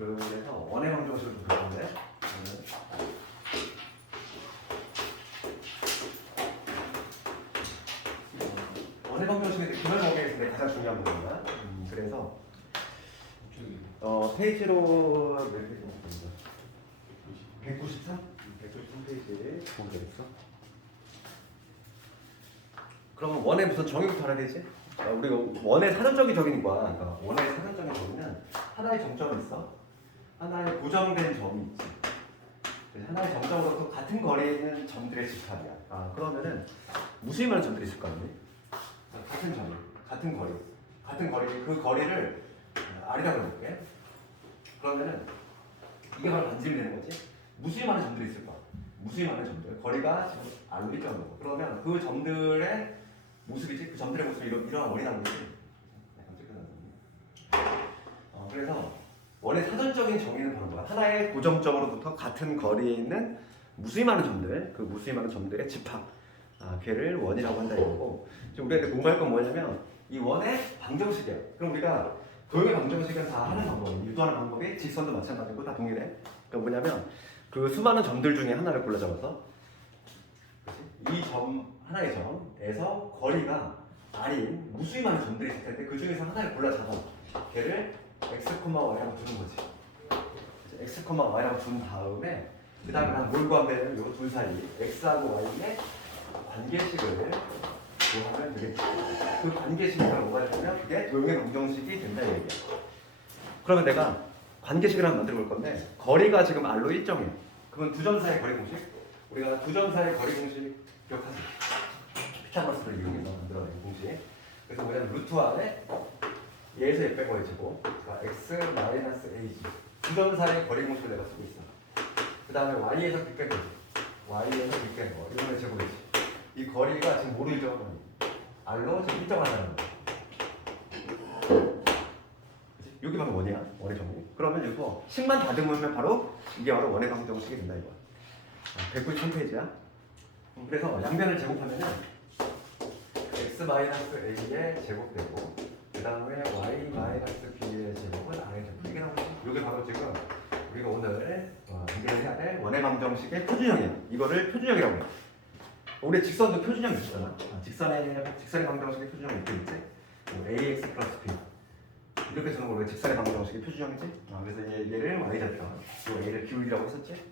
그래서 원의 방정식을 좀 볼 건데 원의 방정식의 기본 관계에서 가장 중요한 부분이야. 그래서 페이지로 몇 페이지입니다. 193? 193페이지 보면 되겠어. 그러면 원의 무슨 정의부터 알아야 되지? 우리가 원의 사전적인 정의는 뭐야? 그러니까 원의 사전적인 정의는 하나의 정점이 있어. 하나의 고정된 점이 있지. 그래서 하나의 정점으로부터 같은 거리에 있는 점들의 집합이야. 그러면은 무수히 많은 점들이 있을 거 아니니? 같은 점, 같은 거리, 그 거리를 R이라고 해볼게. 그러면은 이게 바로 반지름이 되는 거지. 무수히 많은 점들이 있을 거야. 무수히 많은 점들. 거리가 지금 R로 일정이고. 그러면 그 점들의 모습이지. 그 점들의 모습이 이런 원이라는 거지. 그래서 원의 사전적인 정의는 그런 거야. 하나의 고정점으로부터 같은 거리에 있는 무수히 많은 점들, 그 무수히 많은 점들의 집합. 걔를 원이라고 한다 이거고. 지금 우리가 공부할 건 뭐냐면 이 원의 방정식이야. 그럼 우리가 도형의 방정식은 다 하는 방법이 유도하는 방법이 직선도 마찬가지고 다 동일해. 그러니까 뭐냐면 그 수많은 점들 중에 하나를 골라 잡아서 이 점 하나의 점에서 거리가 R인 무수히 많은 점들이 있을 텐데 그 중에서 하나를 골라 잡아. 걔를 x, y라고 두는 거지. x, y라고 둔 다음에 그 다음에 뭘 구하면 이 둘 사이 x하고 y의 관계식을 구하면 되겠지. 그 관계식이 뭐가 되냐면 그게 도형의 방정식이 된다 이 얘기야. 그러면 내가 관계식을 한번 만들어 볼 건데 거리가 지금 R로 일정해. 그건 두 점 사이의 거리 공식. 우리가 두 점 사이의 거리 공식 기억하지? 피타고라스를 이용해서 만들어낸 공식. 그래서 뭐냐면 루트 안에 얘에서 얘 빼고 해주고 그러니까 x 마이너스 ag 두 점 사이의 거리 공식을 내가 쓰고 있어. 그 다음에 y에서 b 빼고 y에서 b 빼는 거 이런 걸 제곱했지. 이 거리가 지금 뭐로 일정하는 R로 지금 일정하다는 거야. 여기 바로 원이야. 원의 정의. 그러면 이거 10만 다듬으면 바로 이게 바로 원의 방정식이 된다 이거야. 193페이지야. 그래서 양변을 제곱하면은 x-a에 제곱되고 그 다음에 y-b의 제곱은 R의 제곱. 이게 나오지. 이게 바로 지금 우리가 오늘 연결해야 될 원의 방정식의 표준형이야. 이거를 표준형이라고 해. 우리 직선도 표준형이 있잖아. 직선의 방정식의 표준형이 이렇게 있지. ax 플러스 b 이렇게 쓰는 거 우리가 직선의 방정식의 표준형이지. 그래서 얘를 y좌표, 또 a를 기울기라고 했었지.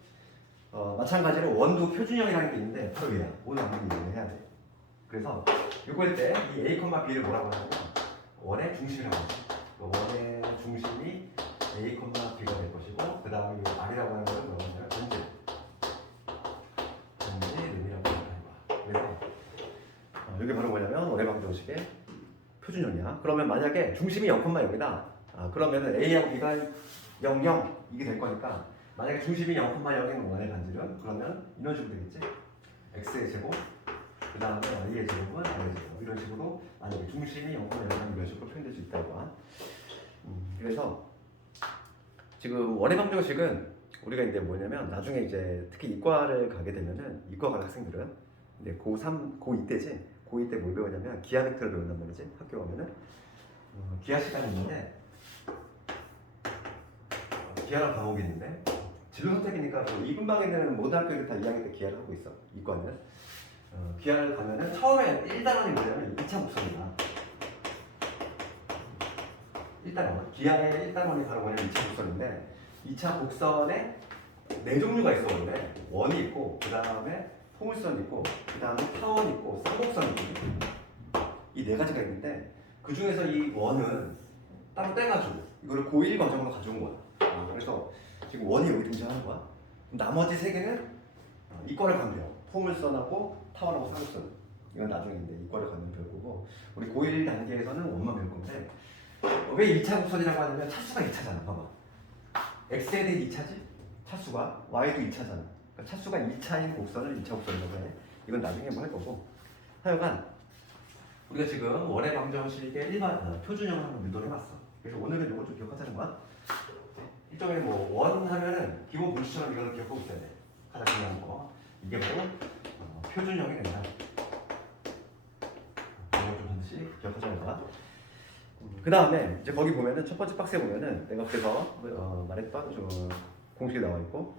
마찬가지로 원도 표준형이라는 게 있는데 바로 얘야. 오늘 한번 이해를 해야 돼. 그래서 이거 할 때 이 a, b를 뭐라고 하냐면 원의 중심이라고 하지. 원의 중심이 a, b가 될 것이고 그 다음에 이 r이라고 하는 거는 뭐라고 하냐면 전지름이라고 하는 거야. 그래서 이게 바로 뭐냐면 원의 방정식의 표준형이야. 그러면 만약에 중심이 0,0이다. 그러면은 a하고 b가 0, 0 이게 될 거니까 만약에 중심이 0,0인 원의 반지름 그러면 이런 식으로 되겠지. x의 제곱 그 다음에 y의 제곱은 r의 제곱 이런 식으로 만약에 중심이 0,0이면 이런 식으로 표현될 수 있다고. 그래서 지금 원의 방정식은 우리가 이제 뭐냐면 나중에 이제 특히 이과를 가게 되면은 이과 간 학생들은 이제 고3, 고2 때지. 고2 때 뭘 배우냐면 기하 벡터를 배운단 말이지. 학교 가면은 기하 시간이 있는데 기하라는 과목이 있는데 진로 선택이니까 뭐 이분방에는 모든 학교들이 다 2학년 때 기하를 하고 있어. 이과는 기하를 가면은 처음에 1단원이 뭐냐면 2차 곡선이다. 1단원 기하의 1단원이 바로 뭐냐면 2차 곡선인데 2차 곡선에 네 종류가 있어. 원래 원이 있고 그 다음에 포물선이 있고 그 다음에 타원이 있고 쌍곡선이 있고 이 네 가지가 있는데 그 중에서 이 원은 따로 떼가지고 이거를 고1 과정으로 가져온 거야. 그래서 지금 원이 여기 등장하는 거야. 나머지 세 개는 이과를 가면 돼요. 포물선하고 타원하고 쌍곡선. 이건 나중에 이제 이과를 가면 배울 거고 우리 고1 단계에서는 원만 배울 건데 왜 2차 곡선이라고 하냐면 차수가 2차잖아. 봐봐. x에 대해 2차지? 차수가 y도 2차잖아. 그러니까 차수가 2차인 곡선을 2차 곡선이라고 해. 이건 나중에 뭐 할 거고. 하여간 우리가 지금 원의 방정식의 일반 표준형을 한번 유도를 해봤어. 그래서 오늘은 이거 좀 기억하자는 거야. 일종의 뭐 원 하면은 기본 분수처럼 이거는 기억하고 있어야 돼. 가장 중요한 거. 이게 바로 표준형이 된다. 이거 좀 반드시 기억하자는 거야. 그 다음에 이제 거기 보면은 첫 번째 박스에 보면은 내가 그래서 말했던 공식이 나와 있고,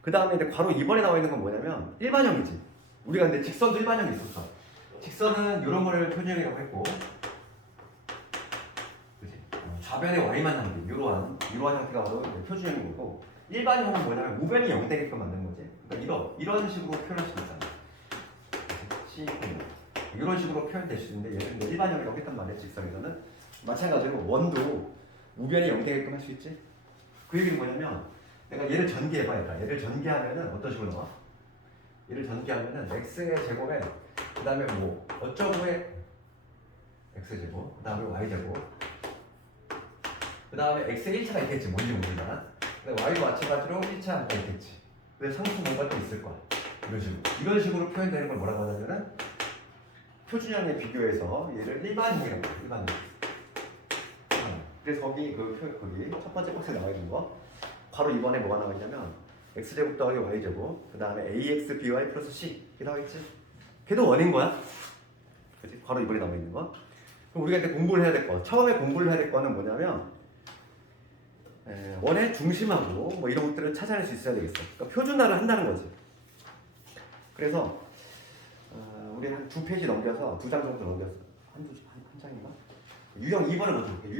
그 다음에 이제 괄호 2번에 나와 있는 건 뭐냐면 일반형이지. 우리가 근데 직선도 일반형이 있었어. 직선은 이런 거를 표준형이라고 했고, 그치? 좌변에 y만 남긴 이러한 형태가 바로 표준형인 거고, 일반형은 뭐냐면 우변이 0 되게끔 만드는 거지. 그러니까 이런 식으로 표현할 수 있잖아. 이런 식으로 표현될 수 있는데, 얘는 이제 일반형이라고 했단 말이야. 직선에서는 마찬가지로 원도 우변이 0 되게끔 할 수 있지. 그 얘기는 뭐냐면 내가 얘를 전개해봐. 얘를 전개하면은 어떤 식으로 나와? 얘를 전개하면은 x의 제곱에 그 다음에 뭐 어쩌고의 x제곱, 그 다음에 y제곱, 그 다음에 x의 1차가 있겠지. 뭔지 모르지만 y도 마찬가지로 1차가 있겠지. 근데 상수 뭔가 또 있을 거야. 이런 식으로 표현되는 걸 뭐라고 하냐면은 표준형에 비교해서 얘를 일반형이라고 해요. 일반형. 그래서 거기 거기 첫 번째 박스에 나와 있는 거 바로 이번에 뭐가 나와 있냐면 x제곱 더하기 y제곱, 그 다음에 ax by 플러스 c 이게 나와 있지. 걔도 원인 거야. 그치? 바로 이번에 나와 있는 거. 그럼 우리가 이제 공부를 해야 될 거, 처음에 공부를 해야 될 거는 뭐냐면 원의 중심하고 뭐 이런 것들을 찾아낼 수 있어야 되겠어. 그러니까 표준화를 한다는 거지. 그래서 우리 한 두 페이지 넘겨서 두 장 정도 넘겼어. 한 장인가? 유형 2번을 먼저 볼게요.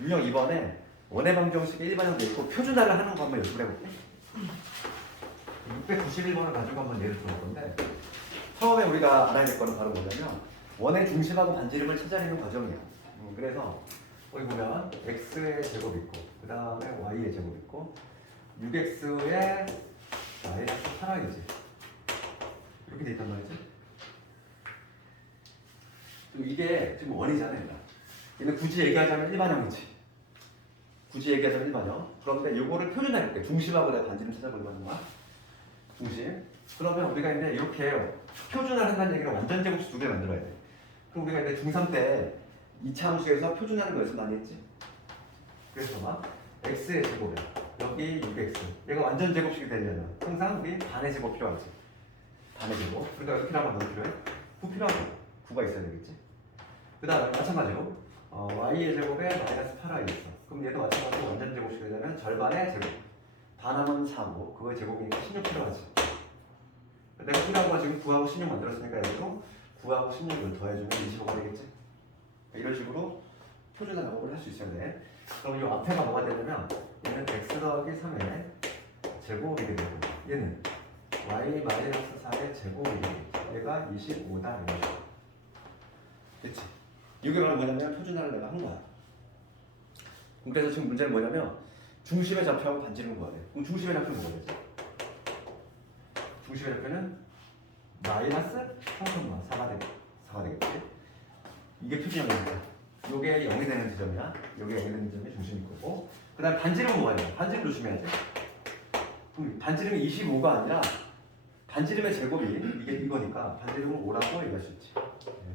유형 2번에 원의 방정식의 일반형 돼 있고 표준화를 하는 거 한번 연습을 해볼게. 691번을 가지고 한번 예를 들어볼 건데, 처음에 우리가 알아야 될 거는 바로 뭐냐면 원의 중심하고 반지름을 찾아내는 과정이야. 그래서 여기 보면 x의 제곱 있고 그 다음에 y의 제곱 있고 6x의 마이너스 8y지. 이렇게 돼 있단 말이지. 이게 지금 원이잖아. 얘는 굳이 얘기하자면 일반형이지. 그런데 요거를 표준화해볼게. 중심하고 내가 반지름 찾아보려는 거야. 중심. 그러면 우리가 이제 이렇게 표준화를 한다는 얘기는 완전 제곱수 두 개 만들어야 돼. 그럼 우리가 이제 중3 때 2차 함수에서 표준화하는 거에서 많이 했지. 그래서 막 x의 제곱에 여기 6x 얘가 완전 제곱식이 되려면 항상 우리 반의 제곱 필요하지. 반의 제곱. 그러니까 이렇게 하면 뭐 필요해? 9 필요하고 9가 있어야 되겠지. 그 다음에 마찬가지로 y의 제곱에 마이너스 8y 있어. 그럼 얘도 마찬가지로 완전 제곱식이 되려면 절반의 제곱. 반하면 4고 그거의 제곱이니까 16 필요하지. 내가 필요한 거 지금 9하고 16 만들었으니까 얘도 9하고 16을 더해주면 25가 되겠지. 이런 식으로 표준화 작업을 할 수 있어야 돼. 그럼 이 앞에가 뭐가 되냐면 얘는 x 더하기 3의 제곱이 되고 얘는 y 마이너스 4의 제곱이 되고 얘가 25다. 됐지? 이게 뭐냐면 표준화를 내가 한 거야. 그래서 지금 문제는 뭐냐면 중심의 좌표하고 반지름을 구해야 돼. 그럼 중심의 좌표는 뭐가 되지? 중심의 좌표는 마이너스 3,4가 되겠지? 이게 표준형입니다. 요게 0이 되는 지점이야. 요게 0이 되는 지점이 중심일 거고, 그 다음에 반지름은 뭐가 돼? 반지름 조심해야지. 반지름이 25가 아니라 반지름의 제곱이 이거니까 반지름은 5라고 얘기할 수 있지.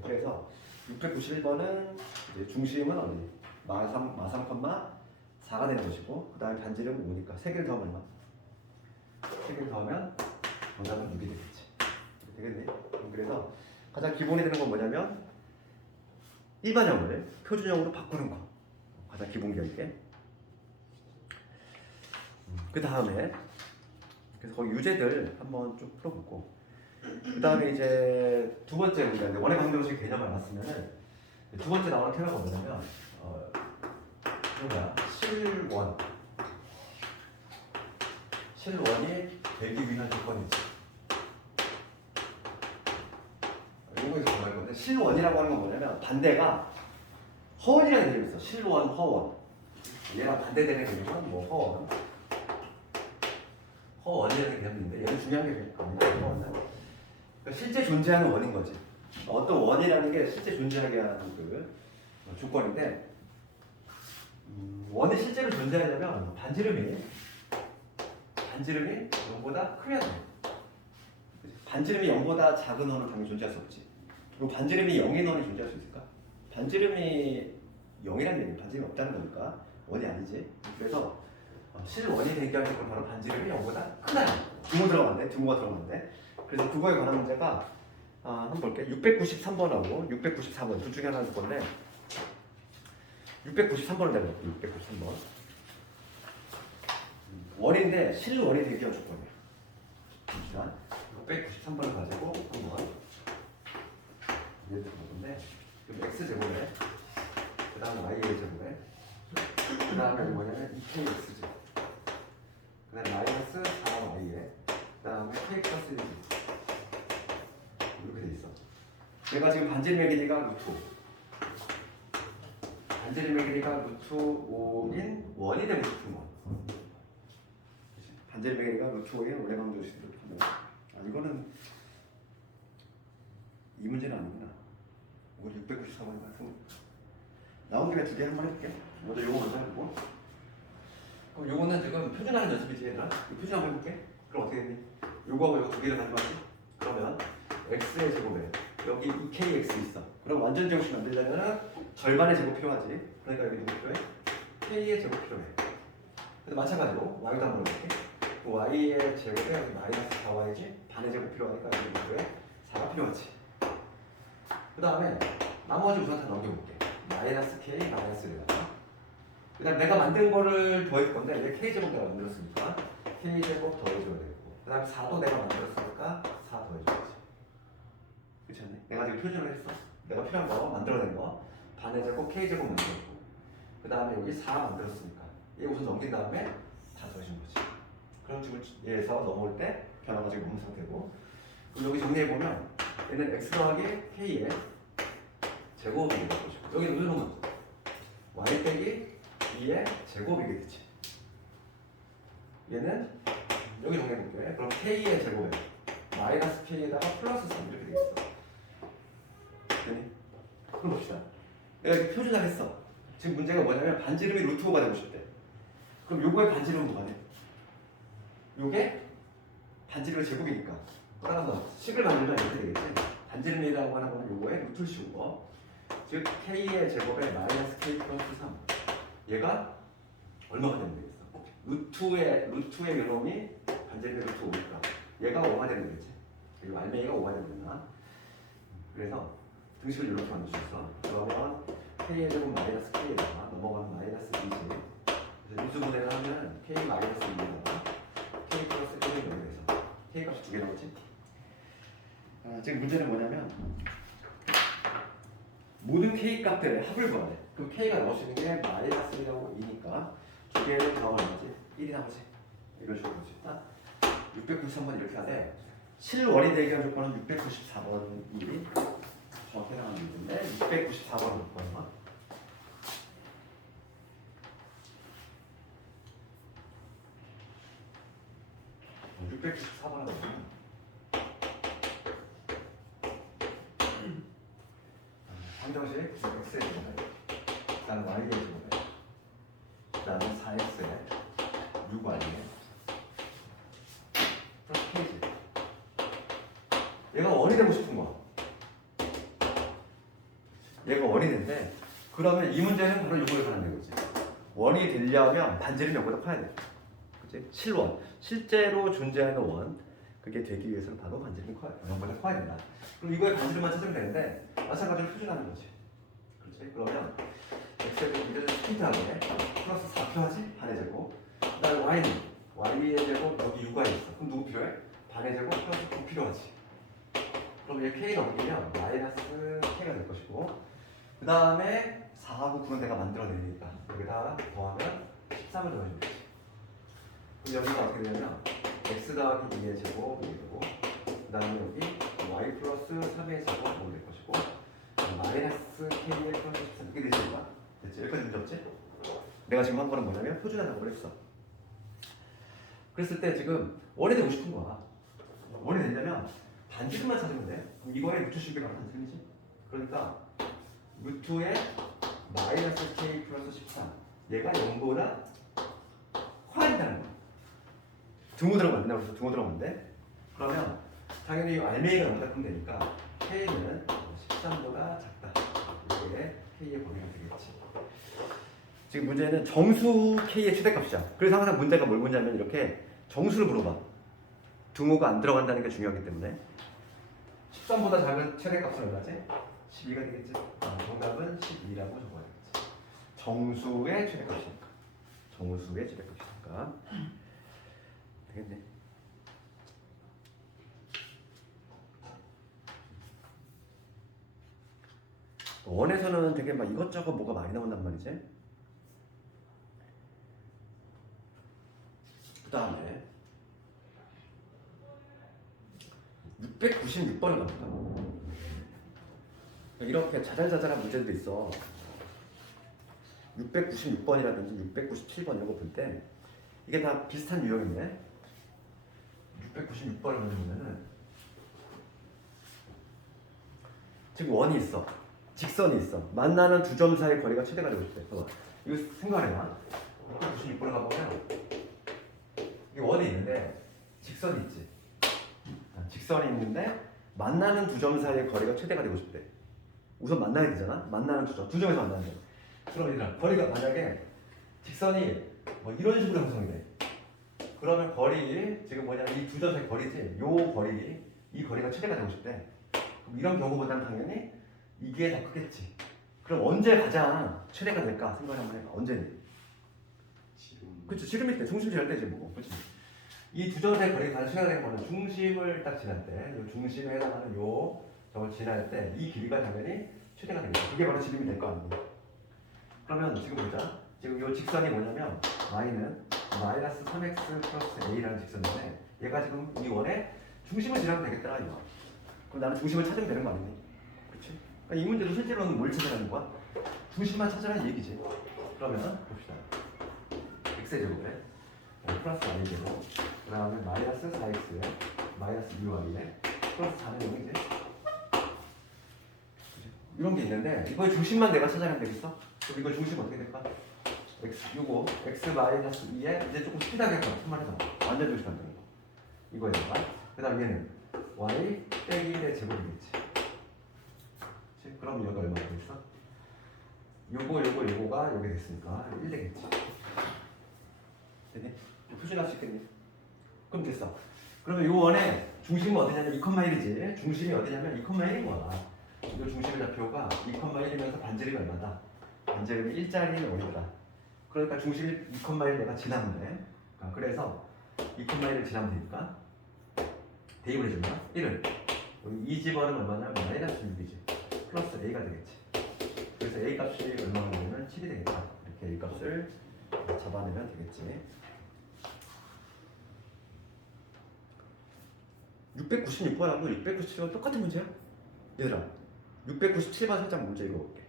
그래서 691번은 이제 중심은 어디? 마3,4가 되는 것이고, 그 다음에 반지름은 5니까 3개를 더하면 얼마? 3개를 더하면 정답은 6이 되겠지. 되겠네. 그래서 가장 기본이 되는 건 뭐냐면 일반형을 표준형으로 바꾸는 거. 가장 기본 기억이게. 그 다음에 그래서 거기 유제들 한번 쭉 풀어보고, 그 다음에 이제 두 번째 우리가 이제 원의 방정식 개념을 알았으면은 두 번째 나오는 테러가 뭐냐면 실원이 되기 위한 조건이지. 이거에서 뭐할 건데, 실원이라고 하는 건 뭐냐면 반대가 허원이라는 개념이 있어. 실원, 허원. 얘랑 반대되는 개념은 뭐 허원이라는 개념인데 얘는 중요한 게 아니야. 허원은 그러니까 실제 존재하는 원인 거지. 어떤 원이라는 게 실제 존재하게 하는 그 조건인데, 원이 실제로 존재하려면 반지름이 0보다 크면 돼. 반지름이 0보다 작은 원은 당연히 존재할 수 없지. 그리고 반지름이 0인 원이 존재할 수 있을까? 반지름이 0이라는 얘기는 반지름이 없다는 거니까 원이 아니지. 그래서 실원이 되게 하는 건 바로 반지름이 0보다 크다. 등호가 들어갔네. 그래서 그거에 관한 문제가 한번 볼게. 693번하고 694번 둘 중에 하나 줄 건데, 693번을 내가 693번. 원인데 실원이 되기 위한 조건이에요. 자, 693번을 가지고 한번 예를 들어보는데 x제곱에 그 다음에 y의 제곱에 그 다음에 뭐냐면 2kx제곱 그 다음에 마이너스 4y에 그 다음에 k 플러스 1 이렇게 돼 있어. 내가 지금 반지름의 길이가 루트 5 반지름의 길이가 루트 5인 원이 되고 싶은 거. 반지름의 길이가 루트 5인 원의 방정식을 하면 이거는 이 문제는 아니구나. 우리 694번 같은 나온 김에 두 개 한번 해볼게. 먼저 요거 먼저 해보고. 그럼 요거는 지금 표준하는 연습이지 얘들아. 표준 한번 해볼게. 그럼 어떻게 됐니? 요거하고 요거 두 개를 가져가지. 그러면 x의 제곱에 여기 2kx 있어. 그럼 완전 제곱식 만들려면 절반의 제곱 필요하지. 그러니까 여기 누구 필요해? k의 제곱 필요해. 근데 마찬가지로 y도 한번 해볼게. 그 y의 제곱에 여기 마이너스 4y지. 반의 제곱 필요하니까 여기 누구에 4가 필요하지. 그 다음에 나머지 우선 다 넘겨볼게. 마이너스 k 마이너스 1에다가 그 다음 내가 만든 거를 더할 건데 얘 k제곱 내가 만들었으니까 k제곱 더해줘야 되고 그 다음에 4도 내가 만들었으니까 4 더해줘야지. 그렇지 않니? 내가 지금 표준을 했어. 내가 필요한 거 만들어낸 거 반의 제곱 k제곱 만들었고 그 다음에 여기 4 만들었으니까 얘 우선 넘긴 다음에 다 더해준 거지. 그럼 지금 얘에서 넘어올 때 변화가 지금 없는 상태고 그럼 여기 정리해보면 얘는 x 더하기 k의 제곱이 될 것이고 여기 무슨 놈은 y 빼기 2의 제곱이겠지. 얘는 여기 정리해볼게. 그럼 k의 제곱에 마이너스 k에다가 플러스 3 이렇게 되겠어. 되니? 그럼 봅시다. 내가 이렇게 표준화 했어. 지금 문제가 뭐냐면 반지름이 루트 5가 되고 싶대. 그럼 요거의 반지름은 뭐가 돼? 요게 반지름의 제곱이니까 따라서 식을 만들면 이렇게 되겠지. 반지름이라고 하는 거는 요거에 루트를 씌우고 즉 k의 제곱에 마이너스 k 플러스 3 얘가 얼마가 되면 되겠어? 루트의 요놈이 반지름의 루트 5니까 얘가 5가 되면 되겠지. 이 알맹이가 5가 되면 된다. 그래서 등식을 이렇게 만들 수 있어. 그러면 k의 제곱 마이너스 k에다가 넘어가면 마이너스 2지. 그래서 인수분해를 하면 k 마이너스 2에다가 k 플러스 1이 여기 돼서 k 값이 두 개 나오지. 지금 문제는 뭐냐면 모든 k 값들의 합을 구하래. 그럼 k가 나올 수 있는 게 마이너스 1하고 2니까 두 개를 더하면 얼마지? 1이 나오지. 이런 식으로 볼 수 있다. 693번 이렇게 하되 실원이 되기 위한 조건은 694번이 정확히 해당하는 문제인데 694번을 볼 거야. 어, 694번을 보면 방정식 x의 제곱에 그 다음에 y의 제곱에 그 다음에 4x에 6y에 플러스 k지. 얘가 원이 되고 싶은 거야. 얘가 원이 된대. 그러면 이 문제는 바로 이거에 관한 거지. 원이 되려면 반지름이 0보다 커야 돼. 그치? 실원. 실제로 존재하는 원. 그게 되기 위해서는 바로 반지름이 커야 돼. 0보다 커야 된다. 그럼 이거의 반지름만 찾으면 되는데 마찬가지로 표준하는 거지. 그렇지? 그러면 x의 제곱을 스피드하게 플러스 4 필요하지? 반의 제곱. 그 다음에 y는 y의 제곱 여기 6y 있어. 그럼 누구 필요해? 반의 제곱 플러스 9 필요하지. 그럼 얘 k 넘기면 마이너스 k가 될 것이고 그 다음에 4하고 9는 내가 만들어내니까 여기다가 더하면 13을 더해주면 되지. 그럼 여기가 어떻게 되냐면 x 더하기 2의 제곱 이게 되고 그 다음에 여기 y 플러스 3의 제곱 이게 될 것이고 마이너스 k의 플러스 13 이게 되니까 됐지? 여기까지 문제 없지? 내가 지금 한 거는 뭐냐면 표준화 작업을 했어. 그랬을 때 지금 원이 되고 싶은 거야. 원이 되려면 반지름만 찾으면 돼. 그럼 이거에 루트 씌우기가 반지름이지. 그러니까 루트에 마이너스 k 플러스 13 얘가 0보다 커야 된다는 거야. 등호 들어가면 그래서 등호 들어가는데 그러면 당연히 알맹이가 0보다 크면 되니까 k는 13보다 작다. 이게 k의 범위가 되겠지. 지금 문제는 정수 k의 최대값이야. 그래서 항상 문제가 뭘 묻냐면 이렇게 정수를 물어봐. 등호가 안 들어간다는 게 중요하기 때문에 13보다 작은 최대값은 얼마지? 12가 되겠지. 정답은 12라고 적어야겠지. 정수의 최대값이니까. 정수의 최대값이니까. 되겠네. 원에서는 되게 막 이것저것 뭐가 많이 나온단 말이지. 그 다음에 696번을 갑니다. 이렇게 자잘자잘한 문제도 있어. 696번이라든지 697번 이런 거 볼 때 이게 다 비슷한 유형인데 696번을 먼저 보면은 지금 원이 있어. 직선이 있어. 만나는 두 점 사이의 거리가 최대가 되고 싶대. 봐봐. 이거 생각해봐. 696번을 가보면 이게 원이 있는데 직선이 있지. 직선이 있는데 만나는 두 점 사이의 거리가 최대가 되고 싶대. 우선 만나야 되잖아. 만나는 두 점에서 만나는 점. 그럼 얘들아, 거리가 만약에 직선이 뭐 이런 식으로 형성이 돼. 그러면 거리 지금 뭐냐면 이 두 점 사이 거리지. 요 거리, 이 거리가 최대가 되고 싶대. 그럼 이런 경우보다는 당연히 이게 더 크겠지. 그럼 언제 가장 최대가 될까 생각 한번 해봐. 언제니? 그치, 지름일 때, 중심 지날 때지 뭐. 그치. 이 두 점 사이 거리가 가장 최대가 되는 거는 중심을 딱 지날 때, 요 중심에 해당하는 요 저걸 지날 때 이 길이가 당연히 최대가 되겠죠. 그게 바로 지름이 될 거 아니에요. 그러면 지금 보자. 지금 요 직선이 뭐냐면 y는 마이너스 3x 플러스 a라는 직선인데 얘가 지금 이 원의 중심을 지나면 되겠다 이거. 그럼 나는 중심을 찾으면 되는 거 아니니? 그렇지? 그러니까 이 문제도 실제로는 뭘 찾으라는 거야? 중심만 찾으라는 얘기지. 그러면 봅시다. x의 제곱에 플러스 y의 제곱, 그 다음에 마이너스 4x에 마이너스 2y에 플러스 4는 0이지. 이런 게 있는데 이거의 중심만 내가 찾아내면 되겠어? 그럼 이거 중심 어떻게 될까? 요거 x 마이너스 2에 이제 조금 스피드하게 한번 해봐. 완전 중심한다 이거. 이거에다가 그 다음 얘는 y 빼기 1의 제곱이겠지. 그치? 그럼 여기가 얼마가 되겠어? 요거가 여기 됐으니까 1 되겠지. 되니? 표준할 수 있겠니? 그럼 됐어. 그러면 요 원의 중심은 어디냐면 2,1이지. 중심이 어디냐면 2,1인 거야. 이 중심의 좌표가 2,1이면서 반지름이 얼마다? 반지름이 1짜리는 5이더라. 그러니까 중심이 2,1 내가 지나면 돼. 그래서 2,1을 지나면 되니까 대입을 해주면 1을 이 집어는 얼마냐면 마이너스 6이지. 플러스 a가 되겠지. 그래서 a 값이 얼마나 되면 7이 되겠다. 이렇게 a 값을 잡아내면 되겠지. 696번하고 697번 똑같은 문제야? 얘들아 697번 살짝 문제 읽어볼게.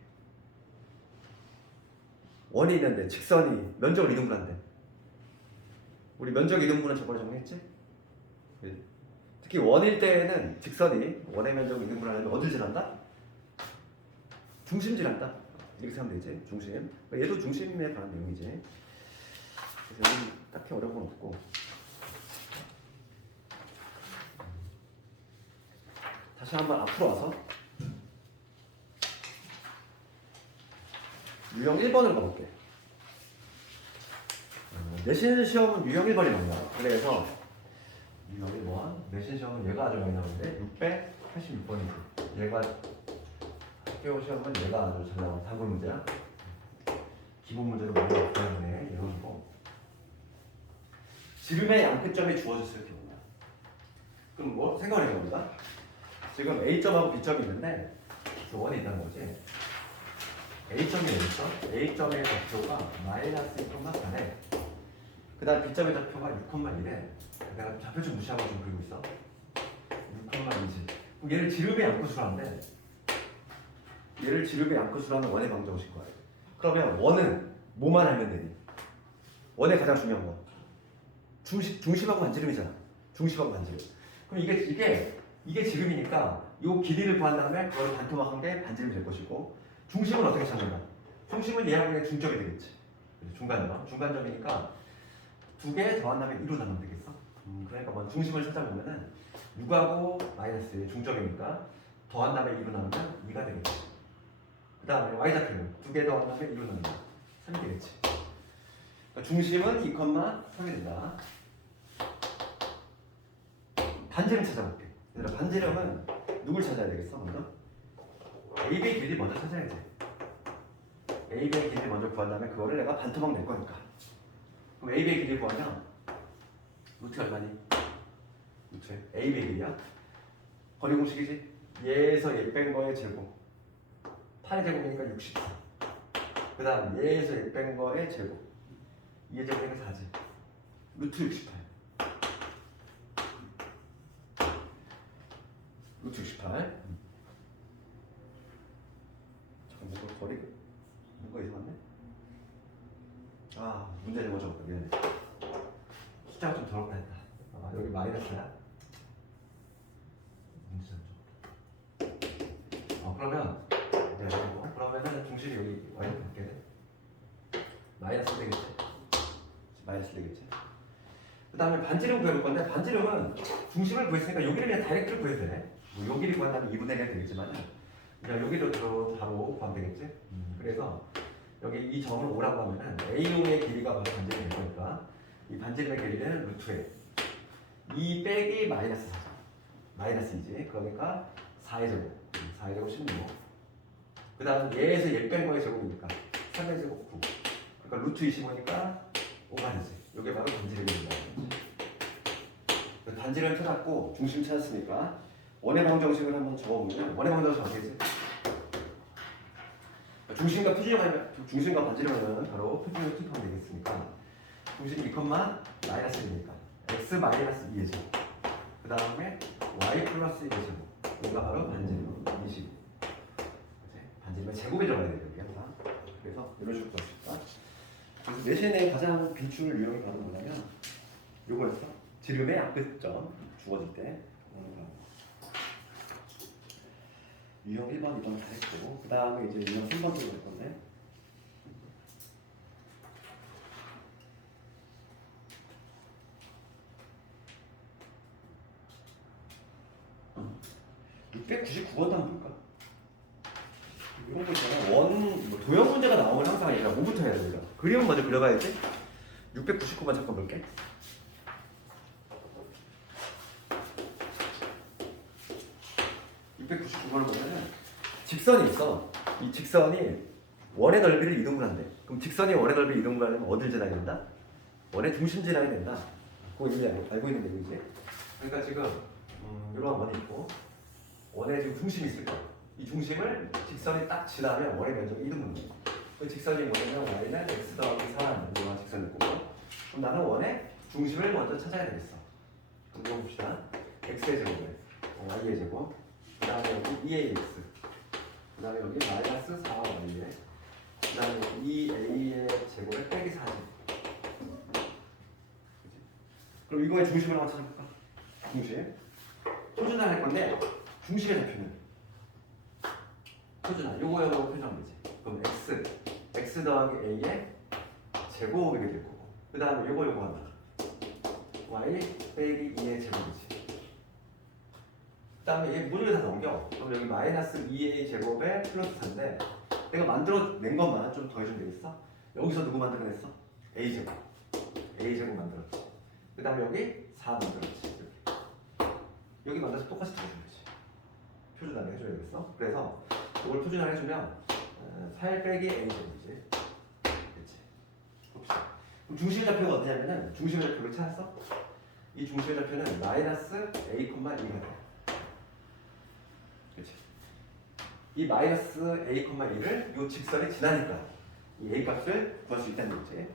원이 있는데 직선이 면적을 이등분한대. 우리 면적 이등분은 저번에 정리했지? 특히 원일 때에는 직선이 원의 면적을 이등분하려면 어딜 지난다? 중심 지난다. 이렇게 생각하면 되지. 중심. 얘도 중심에 관한 내용이지. 그래서 여기 딱히 어려운 건 없고. 다시 한번 앞으로 와서 유형 1번을 가볼게. 내신 시험은 유형 1번이 나와요. 그래서 유형 1번 내신 시험은 얘가 아주 많이 나오는데 686번이지. 얘가 학교 시험은 얘가 아주 잘 나오는 단골 문제야. 기본 문제도 많이 나오기 때문에 이런 거. 지름의 양끝점이 주어졌을 경우야. 그럼 뭐 생각을 해봅니다. 지금 A점하고 B점이 있는데 원이 있다는 거지. A점이 어디 있어? A점의 좌표가 마이너스 2,4래. 그 다음 B점의 좌표가 6,1에. 내가 좌표 좀 무시하고 좀 그리고 있어. 6,2지. 그럼 얘를 지름의 양끝으로 하는데 얘를 지름의 양끝으로 하는 원의 방정식 거야. 그러면 원은 뭐만 알면 되니? 원의 가장 중요한 건 중심하고 반지름이잖아. 중심하고 반지름. 그럼 이게 지름이니까 이 길이를 구한 다음에 그걸 반토막한 게 반지름이 될 것이고 중심은 어떻게 찾는가? 중심은 얘하고 얘 중점이 되겠지. 중간점. 중간점이니까 두 개 더한 다음에 2로 나누면 되겠어. 그러니까 뭐 중심을 찾아보면은 6하고 마이너스 중점이니까 더한 다음에 2로 나누면 2가 되겠지. 그 다음에 y좌표는 두 개 더한 다음에 2로 나누면 3이 되겠지. 그러니까 중심은 2,3이 된다. 반지름 찾아볼게. 얘들아, 반지름은 누굴 찾아야 되겠어? 먼저? AB 길이 먼저 찾아야지. AB의 길이를 먼저 구한 다음에 그거를 내가 반토막 낼 거니까. 그럼 AB의 길이 구하면 루트 얼마니? 루트 AB의 길이야. 거리 공식이지. 얘에서 얘 뺀 거의 제곱. 8의 제곱이니까 64. 그 다음 얘에서 얘 뺀 거의 제곱. 2의 제곱이니까 4지. 루트 68. 루트 68. 잠깐 뭔가 거리가 뭔가 이상한데? 아 문제 좀 적었다. 미안해. 숫자가 좀 더럽다 했다. 아 여기 마이너스야. 문제 좀 적었다. 그러면 네, 그러면은 중심이 여기 와야 되겠네. 마이너스 되겠지. 마이너스 되겠지. 그 다음에 반지름 구해볼 건데 반지름은 중심을 구했으니까 여기를 그냥 다이렉트로 구해도 되네. 뭐 여기를 구한다면 2분의 1이 되겠지만 그냥 여기로 바로 구하면 되겠지. 그래서 여기 이 점을 5라고 하면은 A용의 길이가 바로 반지름이 될 거니까 이 반지름의 길이는 루트에 2 빼기 마이너스 4죠. 마이너스 2지. 그러니까 4의 제곱. 4의 제곱 16. 그 다음 얘에서 얘 뺀 거의 제곱이니까 3의 제곱 9. 그러니까 루트 25니까 5가 되지. 이게 바로 반지름입니다. 반지름 찾았고 중심 찾았으니까 원의 방정식을 한번 적어보면 원의 방정식 어떻게 되지? 중심과 중심과 반지름은 바로 표준을 투입하면 되겠으니까 중심 2, 마이너스 1이니까 x 마이너스 2의 제곱 그 다음에 y 플러스 1의 제곱 이거 바로 반지름 20 반지름의 제곱에 적어야 돼요 여기 항상. 그래서 이런 식으로 적읍시다. 그래서 내신의 가장 비출 유형이 바로 뭐냐면 요거였어. 지름의 앞끝점 주어질 때 유형 1번, 2번 다 했고 그 다음에 이제 유형 3번 쪽으로 할 건데 어. 699번도 한번 볼까? 이런 거 있잖아. 뭐 도형 문제가 나오면 항상 얘가 뭐부터 해야 됩니다. 그림은 먼저 그려봐야지. 699번 잠깐 볼게. 699번을 보면은 직선이 있어. 이 직선이 원의 넓이를 이동을 한대. 그럼 직선이 원의 넓이 이동을 하려면 어딜 지나야 된다? 원의 중심 지나야 된다. 그거 이미 알고 있는 내용이지. 그러니까 지금 이런 원이 있고 원의 지금 중심이 있을 거야. 이 중심을 직선이 딱 지나면 원의 면적이 이동하는 거야. 그 직선이 뭐냐면 y는 x 더하기 4라는 이런 직선일 거고 그럼 나는 원의 중심을 먼저 찾아야 되겠어. 그럼 이거 봅시다. x의 제곱에 y의 제곱 그 다음에 여기 2ax 그 다음에 여기 마이너스 4y에 그 다음에 2a의 제곱에 빼기 4지. 그럼 이거의 중심을 한번 찾아볼까? 중심 표준화 할 건데 중심의 좌표는 표준화 요거 표준하면 되지. 그럼 x 더하기 a의 제곱이 될 거고 그 다음에 요거 하나 y 빼기 2의 제곱이지. 그 다음에 얘 문을 다 넘겨. 그럼 여기 마이너스 2a 제곱에 플러스 4인데 내가 만들어낸 것만 좀 더 해주면 되겠어? 여기서 누구 만들어냈어? a 제곱 만들었지. 그 다음에 여기 4 만들었지. 여기 만들어서 똑같이 적어주면 되지. 표준화를 해줘야 되겠어. 그래서 이걸 표준화를 해주면 8 빼기 a 제곱이지. 그치? 봅시다. 그럼 중심의 좌표가 어디냐면은 중심의 좌표를 찾았어? 이 중심의 좌표는 마이너스 a, 2가 돼. 그치? 이 마이너스 a, 2를 이 직선이 지나니까 이 a 값을 구할 수 있다는 거지.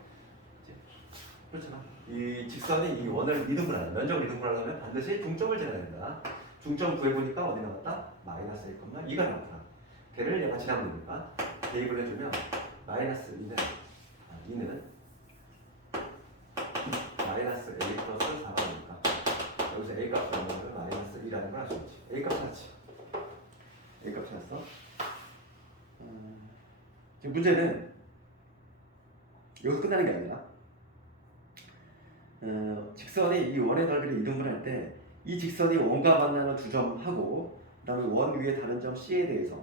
그렇잖아. 이 직선이 이 원을 이등분하는 면적을 이등분하려면 반드시 중점을 지나야 된다. 중점 구해보니까 어디 나왔다? 마이너스 1,2가 나왔다. 걔를 얘가 지나면 되니까 대입을 해주면 마이너스 2는 마이너스 a 플러스 4가 되니까 여기서 a 값을 넣으면 마이너스 2라는 걸 알 수 있지. a 값 찾았지. a 값 찾았어. 지금 문제는 여기서 끝나는 게 아니라 직선이 이 원의 넓이를 이등분할 때 이 직선이 원과 만나는 두 점하고 그 다음에 원 위에 다른 점 C에 대해서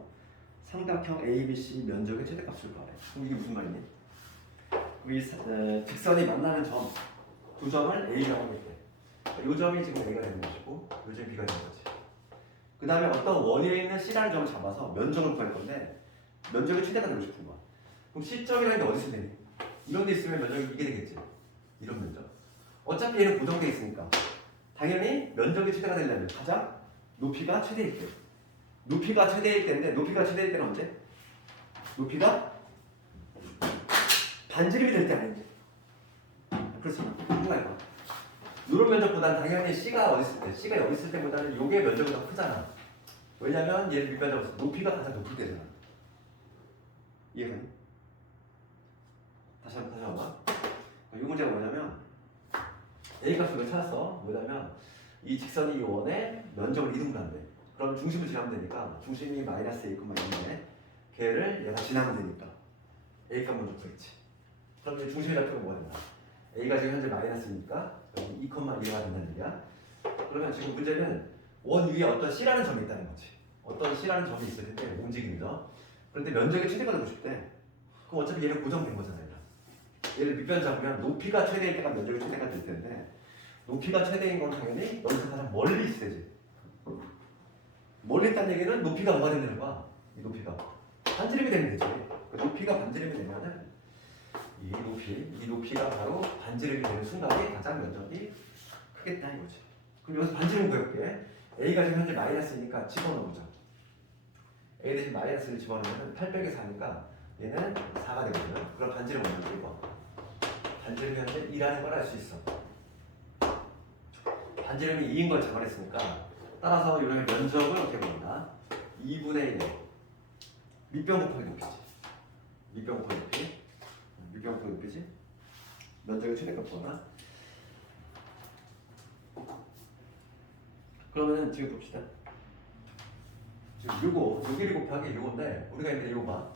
삼각형 ABC 면적의 최대값을 구하래. 그럼 이게 무슨 말이니? 이 직선이 만나는 점 두 점을 A라고 할때 이 점이 지금 A가 되는 것이고 이 점이 B가 되는 거지. 그 다음에 어떤 원 위에 있는 C라는 점을 잡아서 면적을 구할 건데 면적의 최대가 되고 싶은 거야. 그럼 C점이라는 게 어디서 되니? 이런 데 있으면 면적이 이게 되겠지. 이런 면적. 어차피 얘는 고정돼 있으니까 당연히 면적이 최대가 되려면 가장 높이가 최대일 때. 높이가 최대일 때인데 높이가 최대일 때는 언제? 높이가 반지름이 될 때 아닌지. 그렇잖아. 궁금해요. 이런 면적보다는 당연히 C가 어디 있을 때, C가 여기 있을 때보다는 요게 면적이 더 크잖아. 왜냐면 얘를 밑면적으로 높이가 가장 높을 때잖아. 이해가니? 다시 한번. 이 문제가 뭐냐면 A 값을 찾았어. 뭐냐면 이 직선이 이 원의 면적을 2등분 한대. 그럼 중심을 지나면 되니까 중심이 마이너스 A, 2인데 걔를 얘가 지나면 되니까 A 값 먼저 구했지. 그럼 이제 중심의 좌표가 뭐가 된다? A가 지금 현재 마이너스니까 여기 2,2가 된다는 얘기야. 그러면 지금 문제는 원 위에 어떤 C라는 점이 있다는 거지. 어떤 C라는 점이 있을 텐데 움직임이죠. 그런데 면적이 최대가 되고 싶대. 그럼 어차피 얘는 고정된 거잖아요. 얘를 밑변 잡으면 높이가 최대일 때가 면적이 최대가 될 텐데 높이가 최대인 건 당연히 여기서 가장 멀리 있어야지. 멀리 있다는 얘기는 높이가 뭐가 된다는 거야? 이 높이가 반지름이 되면 되지. 그 높이가 반지름이 되면은 이 높이가 바로 반지름이 되는 순간에 가장 면적이 크겠다 이거지. 그럼 여기서 반지름 구해볼게. A가 지금 현재 마이너스니까 집어넣어보자. A 대신 마이너스를 집어넣으면 8 빼기 4니까 얘는 4가 되거든. 그럼 반지름 먼저 읽어. 반지름이 현재 2라는 걸 알 수 있어. 반지름이 2인 걸 잡아냈으니까 따라서 이런 면적을 어떻게 보는다? 2분의 1에 밑변 곱하기 높이지. 밑변 곱하기 높이지. 면적을 최대값 구하나? 그러면 지금 봅시다. 지금 요거 1 곱하기 요건데 우리가 이제 요거 봐.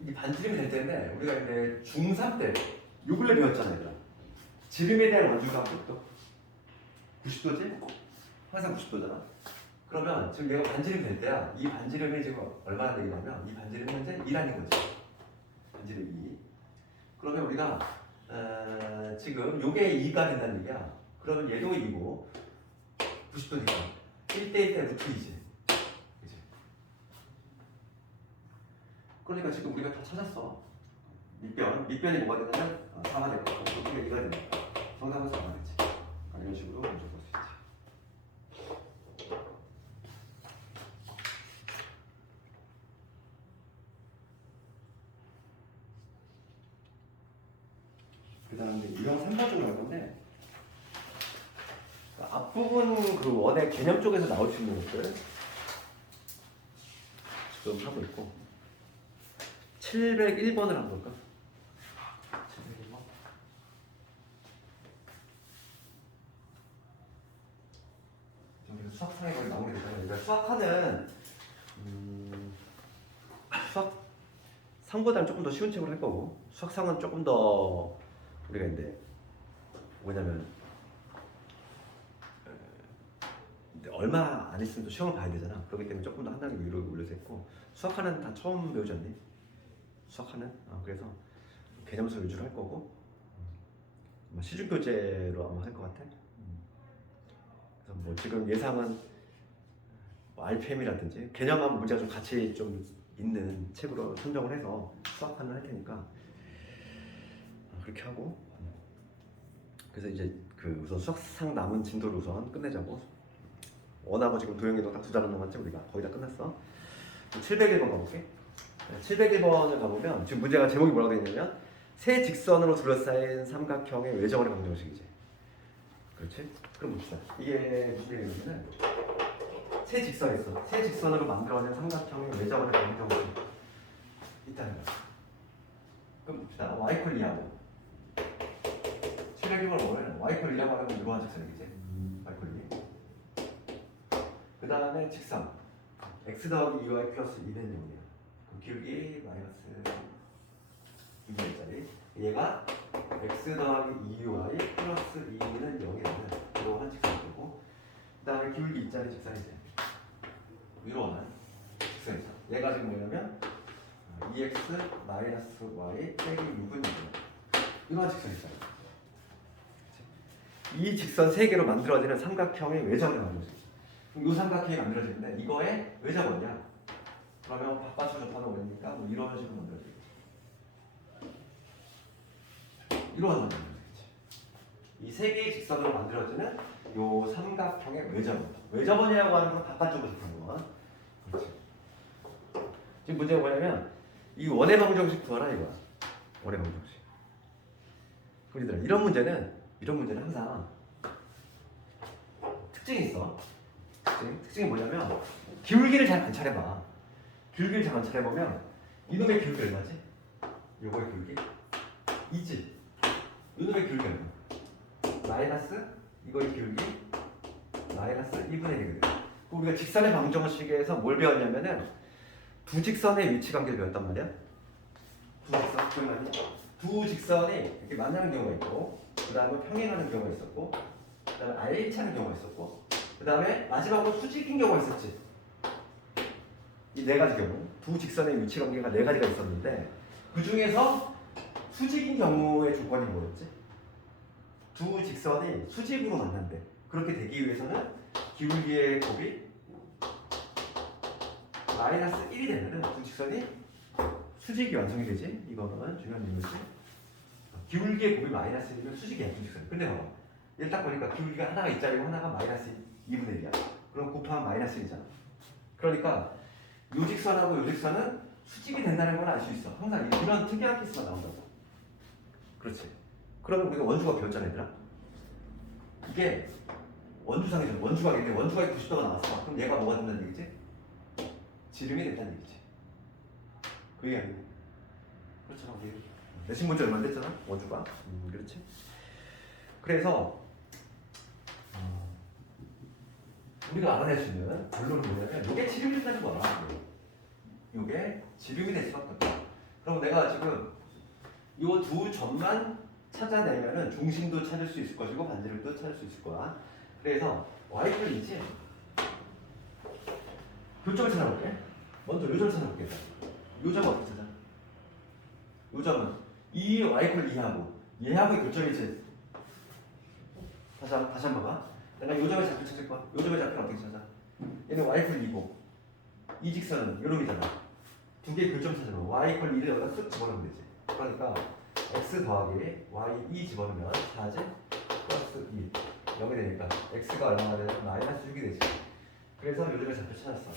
이 반지름이 될 때인데 우리가 이제 중3 때 요걸 배웠잖아 얘들아. 지름에 대한 원주각도 90도지? 항상 90도잖아. 그러면 지금 얘가 반지름 될 때야. 이 반지름이 지금 얼마나 되냐면 이 반지름이 현재 2라는 거지. 반지름 2. 그러면 우리가 지금 요게 2가 된다는 얘기야. 그러면 얘도 2고 90도니까 1대 1대 루트 2지. 그치? 그러니까 지금 우리가 다 찾았어. 밑변이 뭐가 되냐면 4가 될 거고 높이가 2가 되니까 정답은 4가 되지. 이런 식으로 먼저 볼 수 있지. 그 다음에 유형 3번으로 갈 건데 앞부분 그 원의 개념 쪽에서 나올 수 있는 것들 지금 하고 있고 701번을 한번 볼까? 701번 수학상에 거의 마무리되잖아요. 그러니까 수학하는 수학 상보다는 조금 더 쉬운 책으로 할 거고 수학상은 조금 더 우리가 이제 뭐냐면 얼마 안 있으면 또 시험을 봐야 되잖아. 그렇기 때문에 조금 더 한 단계 위로 올려서 했고 수학하는 다 처음 배우지 않니? 수학하는? 그래서 개념서 위주로 할 거고 시중교재로 아마 할 것 같아. 그래서 뭐 지금 예상은 뭐 RPM이라든지 개념하고 문제가 좀 같이 좀 있는 책으로 선정을 해서 수학하는 할 테니까 그렇게 하고 그래서 이제 그 우선 수학상 남은 진도를 우선 끝내자고. 원하고 지금 도형이도 딱 2단원 남았지. 우리가 거의 다 끝났어. 701번 가볼게. 701번을 가보면 지금 문제가 제목이 뭐라고 되어 있냐면 세 직선으로 둘러싸인 삼각형의 외정원의 방정식이지. 그렇지? 그럼 봅시다. 이게 무슨 얘기냐면 세 직선이 있어. 세 직선으로 만들어진 삼각형의 외정원의 방정식이 있다는 거야. 그럼 봅시다. y 콜 2하고 701번 보면 y 콜 2라고 하는 건 이러한 직선이겠지. y 콜 2. 그 다음에 직선 x 더하기 2y 플러스 2는 0이야. 그럼 기울기 마이너스 2분의짜리 얘가 x 더하기 2y 플러스 2는 0이라는 이러한 직선이 되고 그 다음에 기울기 2짜리 직선이지. 이러한 직선이죠. 얘가 지금 뭐냐면 2x 마이너스 y 빼기 6은 0이야. 이러한 직선이죠. 이 직선 3개로 만들어지는 삼각형의 외정을 만들어주죠. 이 삼각형이 만들어지는데 이거의 외접원이야. 그러면 바깥으로 접하는 원이니까 뭐 이런 식으로 만들어지겠지. 이러한 거죠. 이 세 개의 직선으로 만들어지는 요 삼각형의 외접원. 외접원이라고 하는 건 바깥쪽으로 접는 거. 그렇지. 지금 문제가 뭐냐면 이 원의 방정식 구하라 이거야. 원의 방정식. 그러더라. 이런 문제는 항상 특징이 있어. 특징이 뭐냐면 기울기를 잘 관찰해봐. 기울기를 잘 관찰해보면 이놈의 기울기 얼마지? 요거의 기울기? 2지. 이놈의 기울기 얼마? 마이너스 이거의 기울기 마이너스 2분의 1이거든. 우리가 직선의 방정식에서 뭘 배웠냐면은 두 직선의 위치 관계를 배웠단 말이야. 두 직선이 이렇게 만나는 경우가 있고, 그 다음에 평행하는 경우가 있었고, 그 다음에 알차는 경우가 있었고, 그 다음에 마지막으로 수직인 경우가 있었지. 이 네 가지 경우, 두 직선의 위치 관계가 네 가지가 있었는데 그 중에서 수직인 경우의 조건이 뭐였지? 두 직선이 수직으로 만난대. 그렇게 되기 위해서는 기울기의 곱이 마이너스 1이 되면은 두 직선이 수직이 완성이 되지. 이거는 중요한 의미지. 기울기의 곱이 마이너스 1이면 수직이야, 두 직선. 근데 봐봐. 얘 딱 보니까 기울기가 하나가 이짜리고 하나가 마이너스 2분의 1이야. 그럼 곱하면 마이너스 1이잖아. 그러니까 요 직선하고 요 직선은 수직이 된다는 걸 알 수 있어. 항상 이런 특이한 케이스만 나온다고. 그렇지. 그러면 우리가 원주가 배웠잖아, 얘들아. 이게 원주상이잖아. 원주가 90도가 나왔어. 그럼 얘가 뭐가 된다는 얘기지? 지름이 된다는 얘기지. 그 얘기 아니고. 그렇잖아. 내신 문제 얼마 안 됐잖아, 원주가. 그렇지. 그래서 우리가 알아낼 수 있는 결론은 뭐냐면 이게 지름이 된다는 거야. 이게 지름이 될 수밖에 없다. 그럼 내가 지금 이 두 점만 찾아내면은 중심도 찾을 수 있을 것이고 반지름도 찾을 수 있을 거야. 그래서 y플이지. 교점을 찾아볼게. 먼저 요점을 찾아볼게. 요점은 어떻게 찾아? 요점은 이 y플 2하고 얘하고의 교점이지. 다시 한번 봐. 내가 요점의 좌표 찾을 거야. 요점의 좌표는 어떻게 찾아? 얘는 y플 2고 이 직선은 요놈이잖아. 두 개의 교점 찾으면 y = 2를 여기다 쓱 집어넣으면 되지. 그러니까 x 더하기 y 2 집어넣으면 4제 플러스 2 0이 되니까 x가 얼마가 되냐면 마이너스 6이 되지. 그래서 요점의 좌표 찾았어.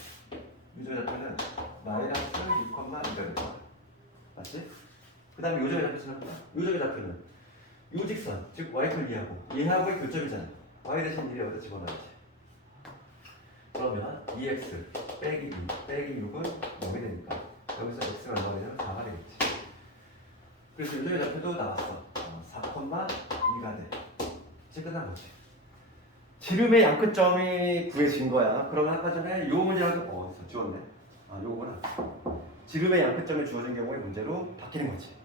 요점의 좌표는 마이너스 6,2가 된다. 맞지? 그 다음에 요점의 좌표 찾아볼까? 요점의 좌표는 요 직선, 즉 y = 2하고 얘하고의 교점이잖아. y 대신 1을 여기다 집어넣어야지. 그러면 2x 빼기 2 빼기 6은 0이 되니까 여기서 x가 얼마가 되냐면 4가 되겠지. 그래서 요점의 좌표도 나왔어. 4,2가 돼. 이제 끝난 거지. 지름의 양끝점이 구해진 거야. 그러면 아까 전에 요 문제랑 지웠네. 요거구나. 지름의 양끝점이 주어진 경우에 문제로 바뀌는 거지.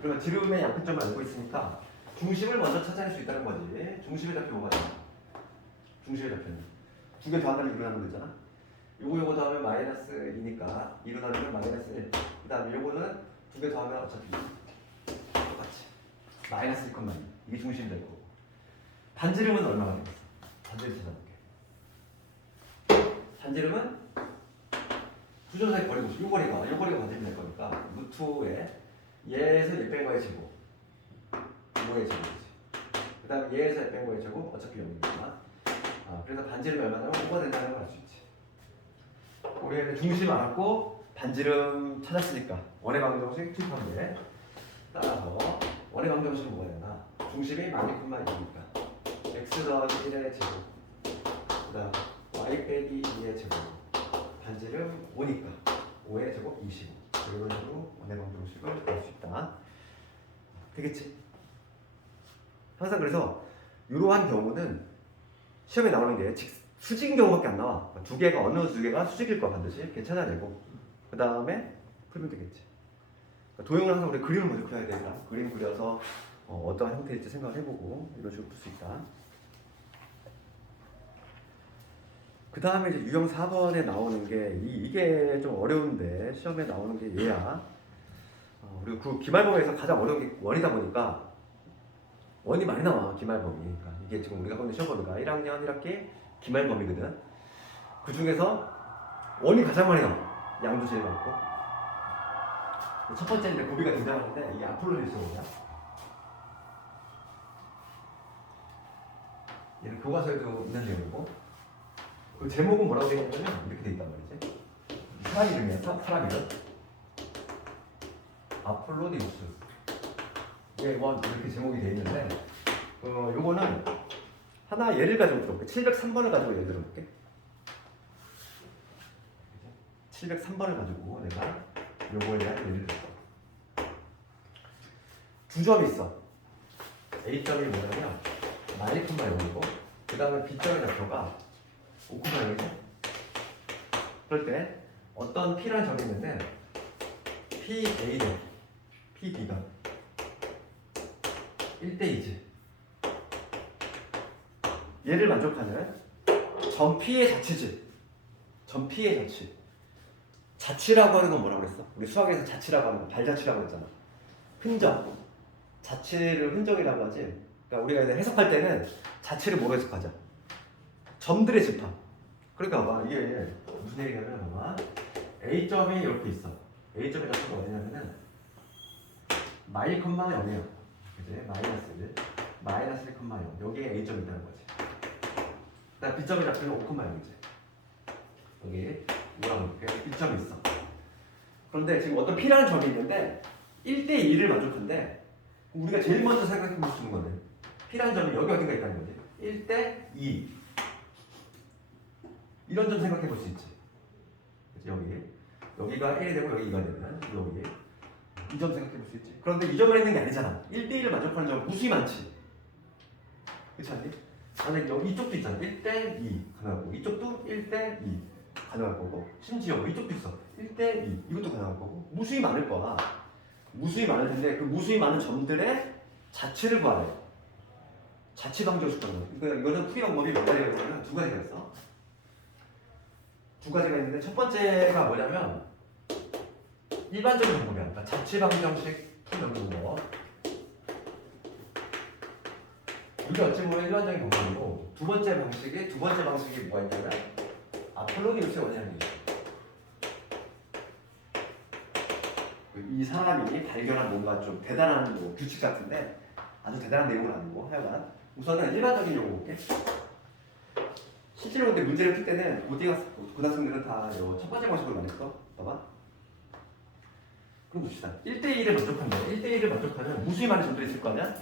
그러면 지름의 양끝점을 알고 있으니까 중심을 먼저 찾아낼 수 있다는 거지. 중심의 좌표 뭐가 되나? 중심의 좌표는 두 개 더하면 1로 나누면 되잖아. 요거 더하면 마이너스 2니까 2로 나누면 마이너스 1. 그 다음에 요거는 두 개 더하면 어차피 똑같이 마이너스 1,2. 이게 중심이 될 거고. 반지름은 얼마가 되겠어? 반지름 찾아볼게. 반지름은 두 점 사이 거리 요 거리가 반지름 될 거니까 루트에 얘에서 얘 뺀 거의 제곱 5의 제곱이지. 그 다음에 얘에서 얘 뺀 거의 제곱 어차피 0이니까. 그래서 반지름이 얼마나 5가 된다는 걸 알 수 있지. 우리가 중심 알았고 반지름 찾았으니까 원의 방정식 투입하면 돼. 따라서 원의 방정식은 뭐가 되나? 중심이 마니큼만 2니까 x 더하기 1의 제곱 그 다음 y 빼기 2의 제곱 반지름 5니까 5의 제곱 25. 이런 식으로 원의 방정식을 알 수 있다. 되겠지? 항상 그래서 이러한 경우는 시험에 나오는 게 수직인 경우밖에 안 나와. 두 개가 어느 두 개가 수직일 거야 반드시. 이렇게 찾아내고 그 다음에 풀면 되겠지. 그러니까 도형을 항상 우리 그림을 먼저 그려야 되니까 그림 그려서 어떠한 형태일지 생각을 해보고 이런 식으로 풀 수 있다. 그 다음에 이제 유형 4번에 나오는 게 이게 좀 어려운데 시험에 나오는 게 얘야. 그리고 그 기말범위에서 가장 어려운 게 원이다 보니까 원이 많이 나와. 기말범위. 그러니까 이게 지금 우리가 보는 시험 범위가 1학년 1학기 기말범위거든. 그 중에서 원이 가장 많이 나와. 양도 제일 많고. 첫 번째인데 고비가 등장하는데 이게 앞으로 돼 있어. 뭐야? 얘는 교과서에도 있는 내용이고 그 제목은 뭐라고 되어 있냐면 이렇게 되어 있단 말이지. 사람 이름이야. 사람 이름. 아폴로디우스. 이게 뭐 이렇게 제목이 되어 있는데 요거는 하나 예를 가지고 들어볼게. 703번을 가지고 예를 들어볼게. 703번을 가지고 내가 요거에 대한 예를 들었어. 두 점이 있어. A점이 뭐냐면 마이너스 0이고 그 다음에 B점의 좌표가 5,0이지. 그럴 때 어떤 P라는 점이 있는데 PA 대 PB가 1대2지. 얘를 만족하는 점 P의 자치지. 점 P의 자치. 자치라고 하는 건 뭐라고 그랬어? 우리 수학에서 자치라고 하는 건 발자취라고 했잖아. 흔적. 자치를 흔적이라고 하지. 그러니까 우리가 이제 해석할 때는 자치를 뭐로 해석하자? 점들의 집합. 그러니까 봐 이게 무슨 얘기냐면 봐봐. A점이 이렇게 있어. A점의 좌표가 어디냐면은 마이 컴마 0이에요. 그지? 마이너스 1, 마이너스 1, 0. 여기에 A점이 있다는 거지. 그다음 B점의 좌표는 5, 0이지. 여기 이렇게 B점이 있어. 그런데 지금 어떤 P라는 점이 있는데 1대2를 만족한데 우리가 제일 먼저 생각해 볼 수 있는 거는 P라는 점이 여기 어딘가 있다는 거지. 1대2 이런 점 생각해 볼 수 있지. 그치? 여기가 1이 되고 여기 2가 되면 여기 이 점 생각해 볼 수 있지. 그런데 이 점만 있는 게 아니잖아. 1대1을 만족하는 점은 무수히 많지. 그렇지 않니? 아니 여기 이쪽도 있잖아. 1대2 가능하고 이쪽도 1대2 가능할 거고 심지어 이쪽도 있어. 1대2 이것도 가능할 거고 무수히 많을 거야. 무수히 많을 텐데 그 무수히 많은 점들의 자치를 구하래. 자치 방정식 방법. 이거는 풀이 방법이 몇 가지가 있냐면 두 가지가 있어. 두 가지가 있는데 첫 번째가 뭐냐면 일반적인 방법이야. 그러니까 자치 방정식 풀는 거. 이게 어찌 보면 일반적인 방법이고 두 번째 방식이 뭐가 있냐면 아폴로니우스의 원리라는 게 있어. 이 사람이 발견한 뭔가 좀 대단한 뭐 규칙 같은데 아주 대단한 내용은 아니고 하여간 우선은 일반적인 용어 볼게. 실제로 근데 문제를 풀 때는 고등학생들은 다 첫 번째 방식으로 많이 써. 봐봐. 그럼 봅시다. 1대1을 만족한다. 1대1을 만족하는 무수히 많은 점들이 있을 거 아니야?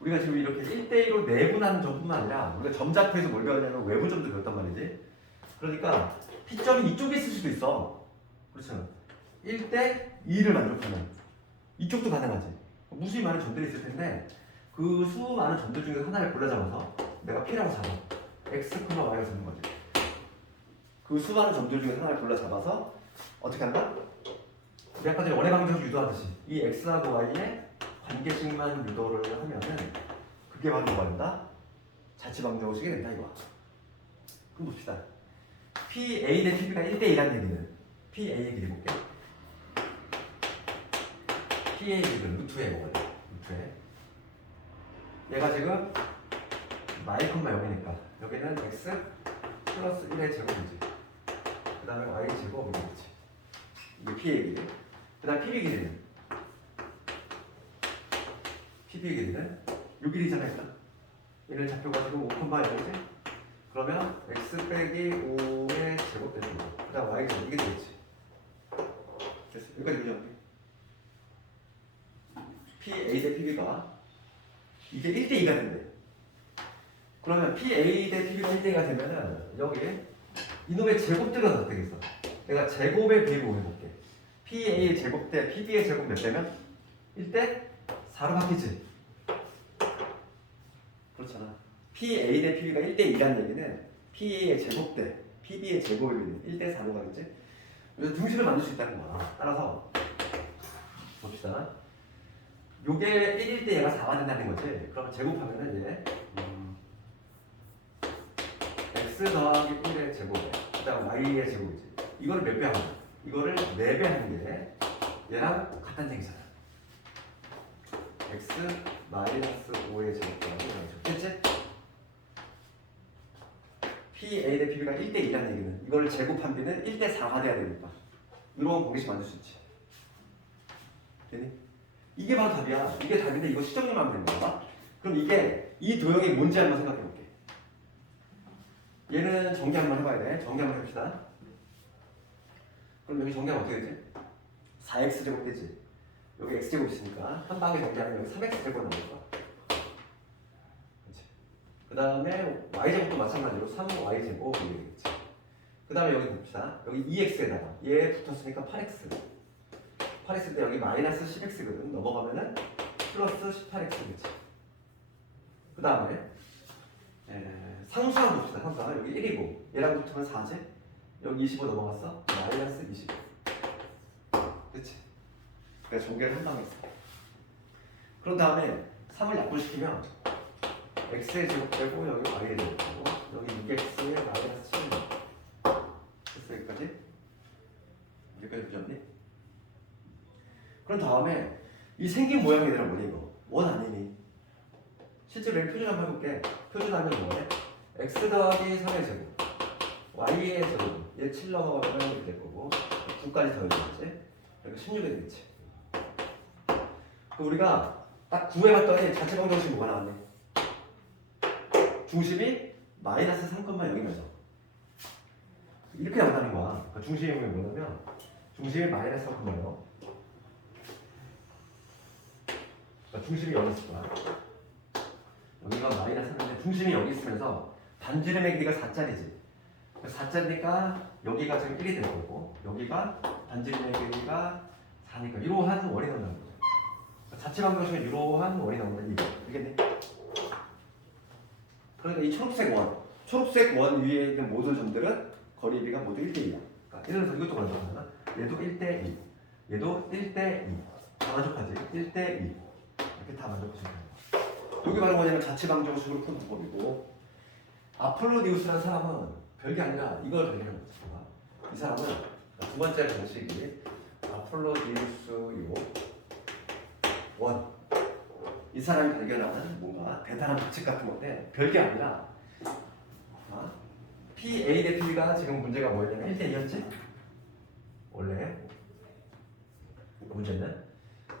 우리가 지금 이렇게 1대1로 내분하는 점뿐만 아니라 우리가 점좌표에서 뭘 배웠냐면 외부 점도 배웠단 말이지. 그러니까 P점이 이쪽에 있을 수도 있어. 그렇죠? 1대2를 만족하는 이쪽도 가능하지. 무수히 많은 점들이 있을 텐데 그 수많은 점들 중에 하나를 골라 잡아서 내가 P라고 잡아. X, Y가 잡는 거지. 그 수많은 점들 중에 하나를 골라 잡아서 어떻게 한다? 우리 아까 전에 원의 방정식 유도하듯이 이 X하고 Y의 관계식만 유도를 하면은 그게 바로 뭐가 된다? 자치 방정식이 된다 이거야. 그럼 봅시다. PA 대 PB가 1대1이라는 얘기는 PA의 길이 볼게. PA의 길은 루트에 뭐가 돼? 루트에 얘가 지금 마이 콤마 0이니까 여기는 X 플러스 1의 제곱이지. 그 다음에 Y 제곱이겠지. 이게 P의 길이. 그 다음 PB 길이는 PB의 길이는 요 길이잖아 일단. 얘를 잡혀가지고 5,0이지. 그러면 X 빼기 5의 제곱 되는 거. 그 다음 Y 제곱 이게 되겠지. 됐어. 여기까지 보자. PA 대 PB가 이게 1대2가 된대. 그러면 PA 대 PB가 1대2가 되면은 여기 이놈의 제곱들은 어떻게 되겠어? 내가 제곱의 비율을 해볼게. PA의 제곱 대 PB의 제곱 몇 대면? 1대 4로 바뀌지. 그렇잖아. PA 대 PB가 1대2라는 얘기는 PA의 제곱 대 PB의 제곱의 비율 1대 4로 가겠지. 등식을 만들 수 있다는 거야. 따라서 봅시다. 요게 1일 때 얘가 4가 된다는 거지. 그러면 제곱하면은 얘 x 더하기 1의 제곱에 그 다음 y의 제곱이지. 이거를 몇 배 하면 이거를 4배 하는 게 얘랑 같다는 얘기잖아. x 마이너스 5의 제곱이라고 됐지? PA 대 PB가 1대2라는 얘기는 이거를 제곱한 B는 1대 4가 돼야 되니까 이런 공식 만들 수 있지. 되니? 이게 바로 답이야. 이게 답인데 이거 시정리만 하면 되는 거야. 그럼 이게 이 도형이 뭔지 한번 생각해 볼게. 얘는 정리 한번 해봐야 돼. 정리 한번 해봅시다. 그럼 여기 정리하면 어떻게 되지? 4x제곱 되지. 여기 x제곱 있으니까 한 방에 정리하면 여기 3x제곱 나올 거야. 그렇지. 그 다음에 y제곱도 마찬가지로 3y제곱 이렇게 되겠지. 그 다음에 여기 봅시다. 여기 2x에다가 얘 붙었으니까 8x. 8x 때 여기 마이너스 10x거든. 넘어가면은 플러스 18x겠지. 그 다음에 상수항 봅시다. 상수항 여기 1이고 얘랑 붙으면 4지. 여기 25 넘어갔어. 마이너스 20. 그치? 내가 전개를 한 방에 했어. 그런 다음에 3을 약분시키면 x의 제곱되고 여기 y의 제곱되고 여기 6x의 마이너스 7. 됐어 여기까지? 여기까지 보셨니? 그런 다음에 이 생긴 모양이 얘들아 뭐냐 이거? 원 아니니? 실제로 얘 표준 한번 해볼게. 표준하면 뭐해? x 더하기 3의 제곱 y의 제곱 얘 7 넘어가면 이렇게 될 거고 9까지 더해줘야지. 여기 16이 되겠지. 우리가 딱 구해봤더니 자체방 정식이 뭐가 나왔니? 중심이 마이너스 3,0이면서 이렇게 나온다는 거야. 그러니까 중심이 뭐냐면 중심이 마이너스 3,0. 그러니까 중심이 여기 있을 거야. 여기가 마이너스 3인데 중심이 여기 있으면서 반지름의 길이가 4짜리지. 4짜리니까 여기가 지금 1이 될 거고 여기가 반지름의 길이가 4니까 이러한 원이 나온다는 거죠. 자체방정식은 이러한 원이 나온다는 얘기. 알겠니? 그러니까 이 초록색 원 위에 있는 모든 점들은 거리비가 모두 1대2야. 그러니까 예를 들어서 이것도 그런다. 얘도 1대2, 얘도 1대2. 다 만족하지? 1대2. 이렇게 다 만족하시면 돼요. 여기 바로 뭐냐면 자체방정식으로 푸는 방법이고 아폴로디우스라는 사람은 별게 아니라 이걸 발견한 거죠. 이 사람은 두 번째 방식이 아폴로디우스요 원. 이 사람이 발견하는 뭔가 대단한 법칙 같은 건데 별게 아니라 PA 대 P가 지금 문제가 뭐였냐면 1대2였지? 원래 문제는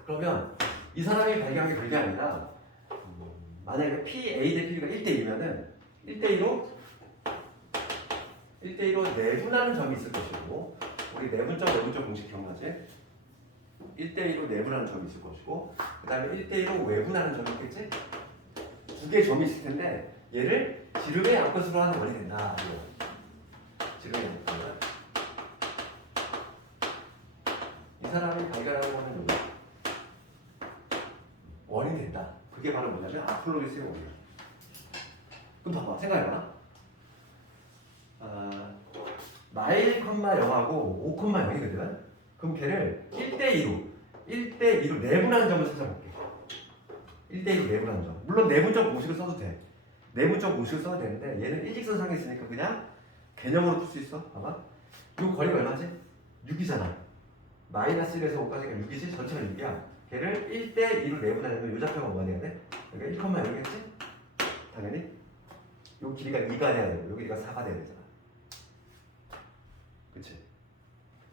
그러면 이 사람이 발견한 게 별게 아니라 만약에 PA 대 P가 1대2면은 1대2로 내분하는 점이 있을 것이고 우리 내분적 공식 기억나지? 1대2로 내분하는 점이 있을 것이고 그 다음에 1대2로 외분하는 점이 있겠지? 두 개의 점이 있을 텐데 얘를 지름의 양끝으로 하는 원이 된다. 지름의 양끝. 이 사람이 발견하는 거는 원이 된다. 그게 바로 뭐냐면 아폴로디우스의 원이야. 그럼 봐봐. 생각해봐. 마일, 0하고 5,0이거든. 그럼 걔를 1대2로 내분하는 점을 찾아볼게. 1대2로 내분하는 점. 물론 내분적 공식을 써도 돼. 내분적 공식을 써도 되는데 얘는 일직선상에 있으니까 그냥 개념으로 풀 수 있어. 봐봐. 이 거리가 얼마지? 6이잖아. 마이너스 1에서 5까지가 6이지? 전체가 6이야. 걔를 1대2로 내분하려면 이 좌표가 뭐가 돼야 돼? 여기가 1,0겠지? 당연히. 요 길이가 2가 돼야 되고 요 길이가 4가 돼야 되잖아. 그치?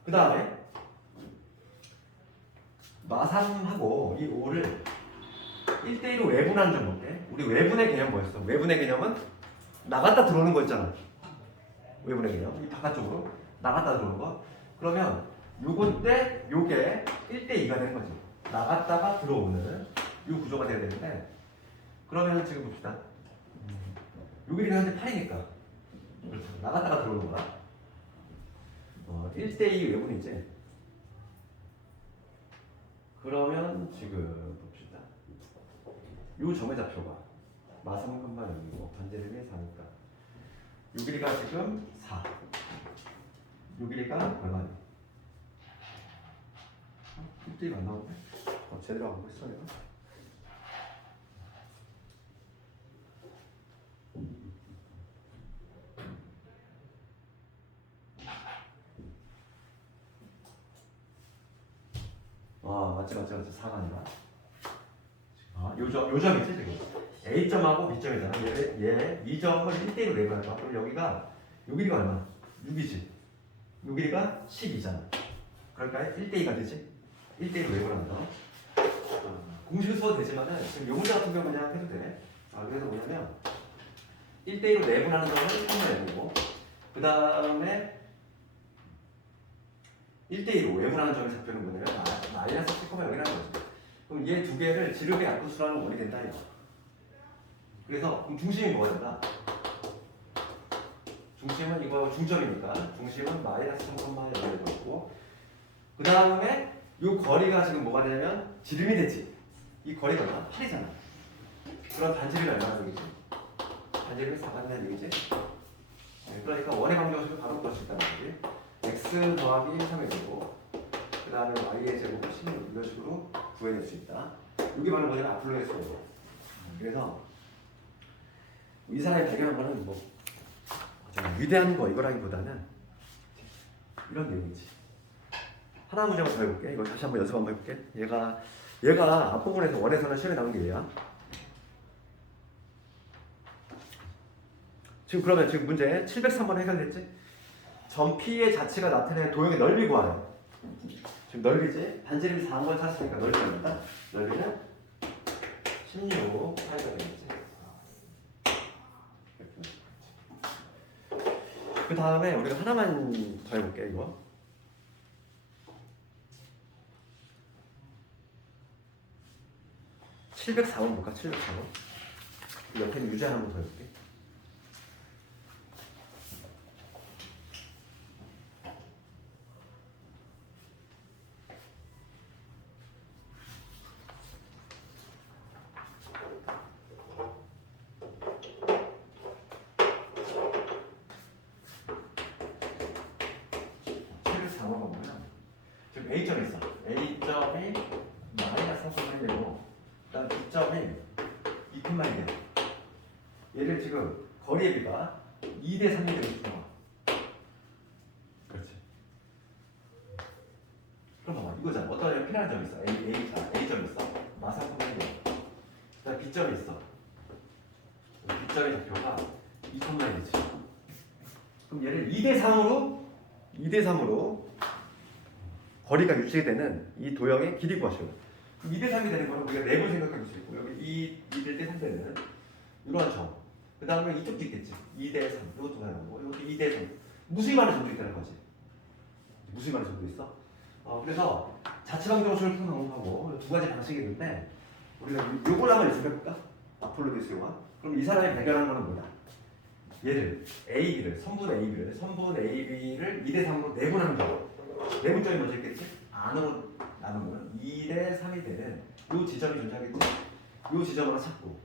그 다음에 마3하고 이 5를 1대1로 외분하는 점 볼게. 우리 외분의 개념 뭐였어? 외분의 개념은 나갔다 들어오는 거 있잖아. 외분의 개념. 이 바깥쪽으로 나갔다 들어오는 거. 그러면 요건데 요게 1대2가 되는 거지. 나갔다가 들어오는 이 구조가 돼야 되는데 그러면 지금 봅시다. 요 길이가 현재 8이니까 그렇죠. 나갔다가 들어오는 거야. 1대2 외분이지. 그러면 지금 봅시다. 요 점의 좌표가 마3,0이고 반지름이 4니까 요 길이가 지금 4. 요 길이가 얼마니? 1대2가 안 나오네. 제대로 하고 있어 내가. 맞지 4가 아니라 요 점이지 지금 A점하고 B점이잖아. 얘 이 점을 1대1로 내분할 거야. 그럼 여기가 요 길이가 얼마? 6이지. 요 길이가 12잖아. 그럴까요? 1대2가 되지? 1대1로 내분하면 공식을 써도 되지만은 지금 요 문제 같은 경우 그냥 해도 돼. 그래서 뭐냐면 1대1로 내분하는 점은 1,0이고 그 다음에 1대1로 외분하는 점의 좌표는 뭐냐면 마이너스 7,0이라는 거지. 그럼 얘 두 개를 지름의 약분수라는 원이 된다 이거. 그래서 그럼 중심이 뭐가 된다? 중심은 이거 중점이니까 중심은 마이너스 3,0 되고 그 다음에 이 거리가 지금 뭐가 되냐면 지름이 되지. 이 거리가 얼마? 8이잖아. 그럼 반지름이 얼마나 되겠지? 반지름이 4가 된다는 얘기지? 그러니까 원의 방정식을 바로 구할 수 있다는 거지. x 더하기 3이 되고 그 다음에 y의 제곱을 16 이런 식으로 구해낼 수 있다. 이게 바로 뭐냐면 아폴로의 수요. 그래서 이 사람이 발견한 거는 뭐 위대한 거 이거라기보다는 이런 내용이지. 하나 문제만 더 해볼게. 이거 다시 한번 연습 한번 해볼게. 얘가 앞부분에서 원에서는 시험에 나온 게 얘야. 지금 그러면 지금 문제 703번 해결됐지? 점 P의 자체가 나타내는 도형의 넓이 구하래. 지금 넓이지? 반지름이 4한 번 찾았으니까 넓이가 된다. 넓이는 16 파이가 되겠지. 그 다음에 우리가 하나만 더 해볼게. 이거 704번 볼까? 704번 옆에는 유제 한번 더 해볼게. 지금 A점이 있어. A점이 마이너스 3,1이고 그다음 B점이 2,1이야. 얘를 지금 거리의 비가 2대 3이 되고 싶어. 그렇지. 그럼 봐봐. 이거잖아. 어떤 필요한 점이 있어. A점이 있어. 마사 3,1이야. 그다음 B점이 있어. B점의 좌표가 2,1이지. 그럼 얘를 2대 3으로 거리가 유지되는 이 도형의 길이 구하셔요. 2대 3이 되는 거는 우리가 내부 생각해 볼 수 있고 여기 2대 3 되는 이러한 점. 그 다음에 이쪽도 있겠지. 2대 3 이것도 가능하고 이것도 2대 3 무수히 많은 점도 있다는 거지. 무수히 많은 점도 있어. 그래서 자체방정식을 푸는 방법하고 두 가지 방식이 있는데 우리가 요걸 한번 연습해볼까? 아폴로디스요가. 그럼 이 사람이 발견한 거는 뭐냐? 얘를 AB를 선분 AB를 2대 3으로 내분하는 점. 내분점이 먼저 있겠지? 안으로 나누면 2대 3이 되는 이 지점이 존재하겠지? 이 지점으로 찾고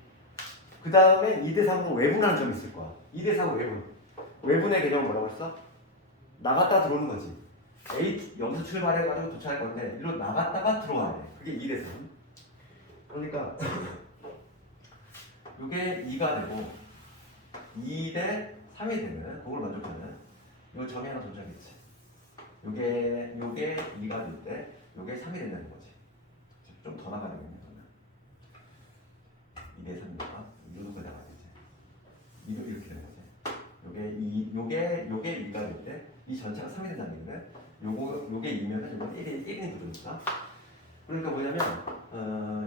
그 다음에 2대 3으로 외분하는 점이 있을 거야. 2대 3으로 외분. 외분의 개념은 뭐라고 했어? 나갔다 들어오는 거지. A 여기서 출발해가지고 도착할 건데 이리로 나갔다가 들어와야 돼. 그게 2대 3. 그러니까 이게 2가 되고 2대 3이 되는 그걸 먼저 보면 이 점이 하나 존재하겠지. 요게 2가 될 때 요게 3이 된다는 거지. 좀 더 나가야 되겠네. 2대 3이니까 이 정도 나가야 되지. 이렇게 되는 거지. 요게 2가 될 때 이 전체가 3이 된다는 얘기는 요게 2면은 요건 1인 구조니까. 그러니까 뭐냐면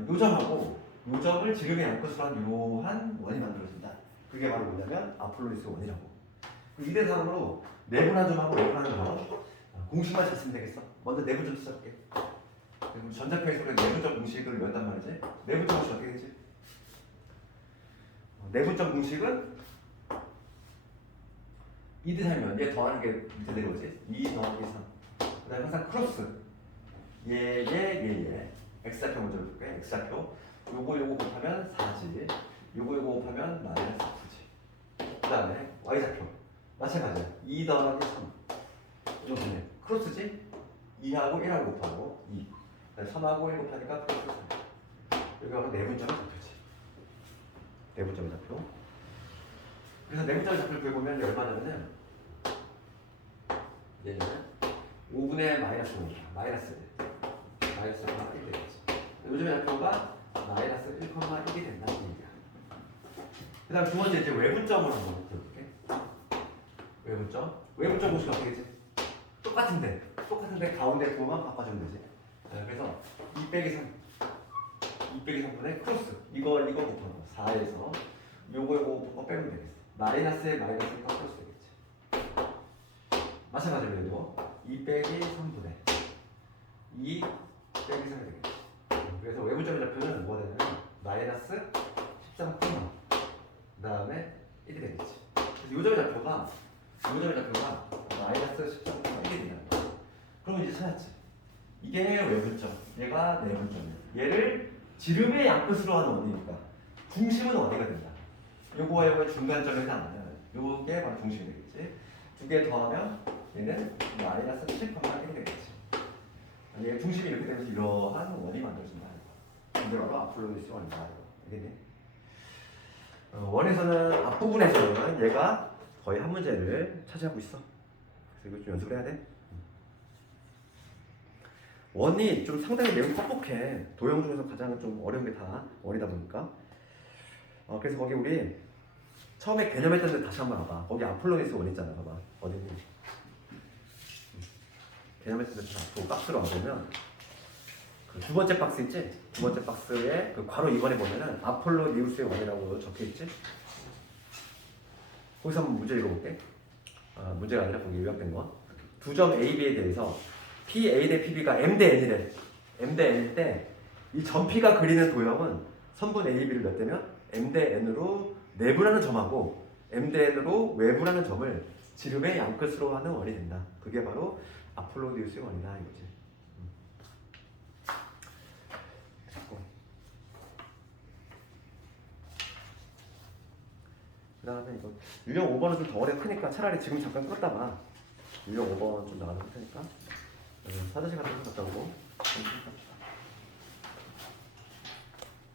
요 점하고 요 점을 지름의 양끝으로 한 요한 원이 만들어진다. 그게 바로 뭐냐면 아폴로디스 원이라고. 2대 3으로 내분한 점하고 외분한 점하고 공식만 찾으면 되겠어. 먼저 내분점 시작할게. 그럼 전자표에서 내분점 공식을 외웠단 말이지. 내분점 공식 어떻게 되지? 내분점 공식은 2대 3이면 얘 더하는 게 밑에 내려오지. 2 더하기 3. 그 다음에 항상 크로스. 얘. X좌표 먼저 볼게. X좌표. 요거 곱하면 4지. 요거 곱하면 마이너스 9지. 그 다음에 Y좌표. 마찬가지야. 2 더하기 3. 이거 뭐냐? 크로스지? 2하고 1하고 곱하고 2. 3하고 1 곱하니까 플러스 3. 여기 바로 내분점의 좌표지. 내분점의 좌표. 그래서 내분점의 좌표를 구해보면 얼마냐면 얘는 5분의 마이너스 5니까 마이너스 1 되겠지. 요즘의 좌표가 마이너스 1,1이 된다는 얘기야. 그 다음 두 번째 이제 외분점을 한번 볼게. 외분점 공식 어떻게 되지? 똑같은데 가운데 부호만 바꿔주면 되지. 그래서 2 빼기 3 2 빼기 3분의 크로스 이거 곱하는 거 4에서 요거 빼면 되겠어. 마이너스에 마이너스니까 크로스 되겠지. 마찬가지로 얘도 2 빼기 3분의 2 빼기 3이 되겠지. 그래서 외부점의 좌표는 뭐가 되냐면 마이너스 13,, 그 다음에 1이 되겠지. 그래서 요점의 좌표가 마이너스 13,1이 된다는 거야. 그럼 이제 찾았지. 이게 외부점, 얘가 내부점이야. 얘를 지름의 양끝으로 하는 원이니까 중심은 어디가 된다. 요거와 요거의 중간점이 나면 요게 바로 중심이 되겠지. 두 개 더하면 얘는 마이너스 7,1이 되겠지. 얘 중심이 이렇게 되면서 이러한 원이 만들어진다. 이게 바로 아폴로니우스 원이다. 알겠니? 원에서는 앞부분에서는 얘가 거의 한 문제를 차지하고 있어. 그래서 이거 좀 연습을 해야 돼. 원이 좀 상당히 내용이 뻑뻑해. 도형 중에서 가장 좀 어려운 게 다 원이다 보니까. 그래서 거기 우리 처음에 개념했던 데 다시 한번 와봐. 거기 아폴로니우스 원 있잖아. 봐봐. 어딨니? 개념했던 데 앞으로 박스로 와보면 그 두 번째 박스 있지? 두 번째 박스에 그 괄호 2번에 보면은 아폴로니우스의 원이라고 적혀있지? 거기서 한번 문제 읽어볼게. 문제가 아니라 거기 요약된 거. 두 점 A, B에 대해서 PA 대 PB가 M 대 N이래. M 대 N인데 이 점 P가 그리는 도형은 선분 A, B를 몇 대면 M 대 N으로 내부라는 점하고 M 대 N으로 외부라는 점을 지름의 양끝으로 하는 원이 된다. 그게 바로 아폴로니우스의 원이다 이거지. 그 다음에 이거 유형 5번은 좀 덩어리가 크니까 차라리 지금 잠깐 끌었다 봐. 유형 5번 좀 나가서 할 테니까 사자시간 좀 갔다 오고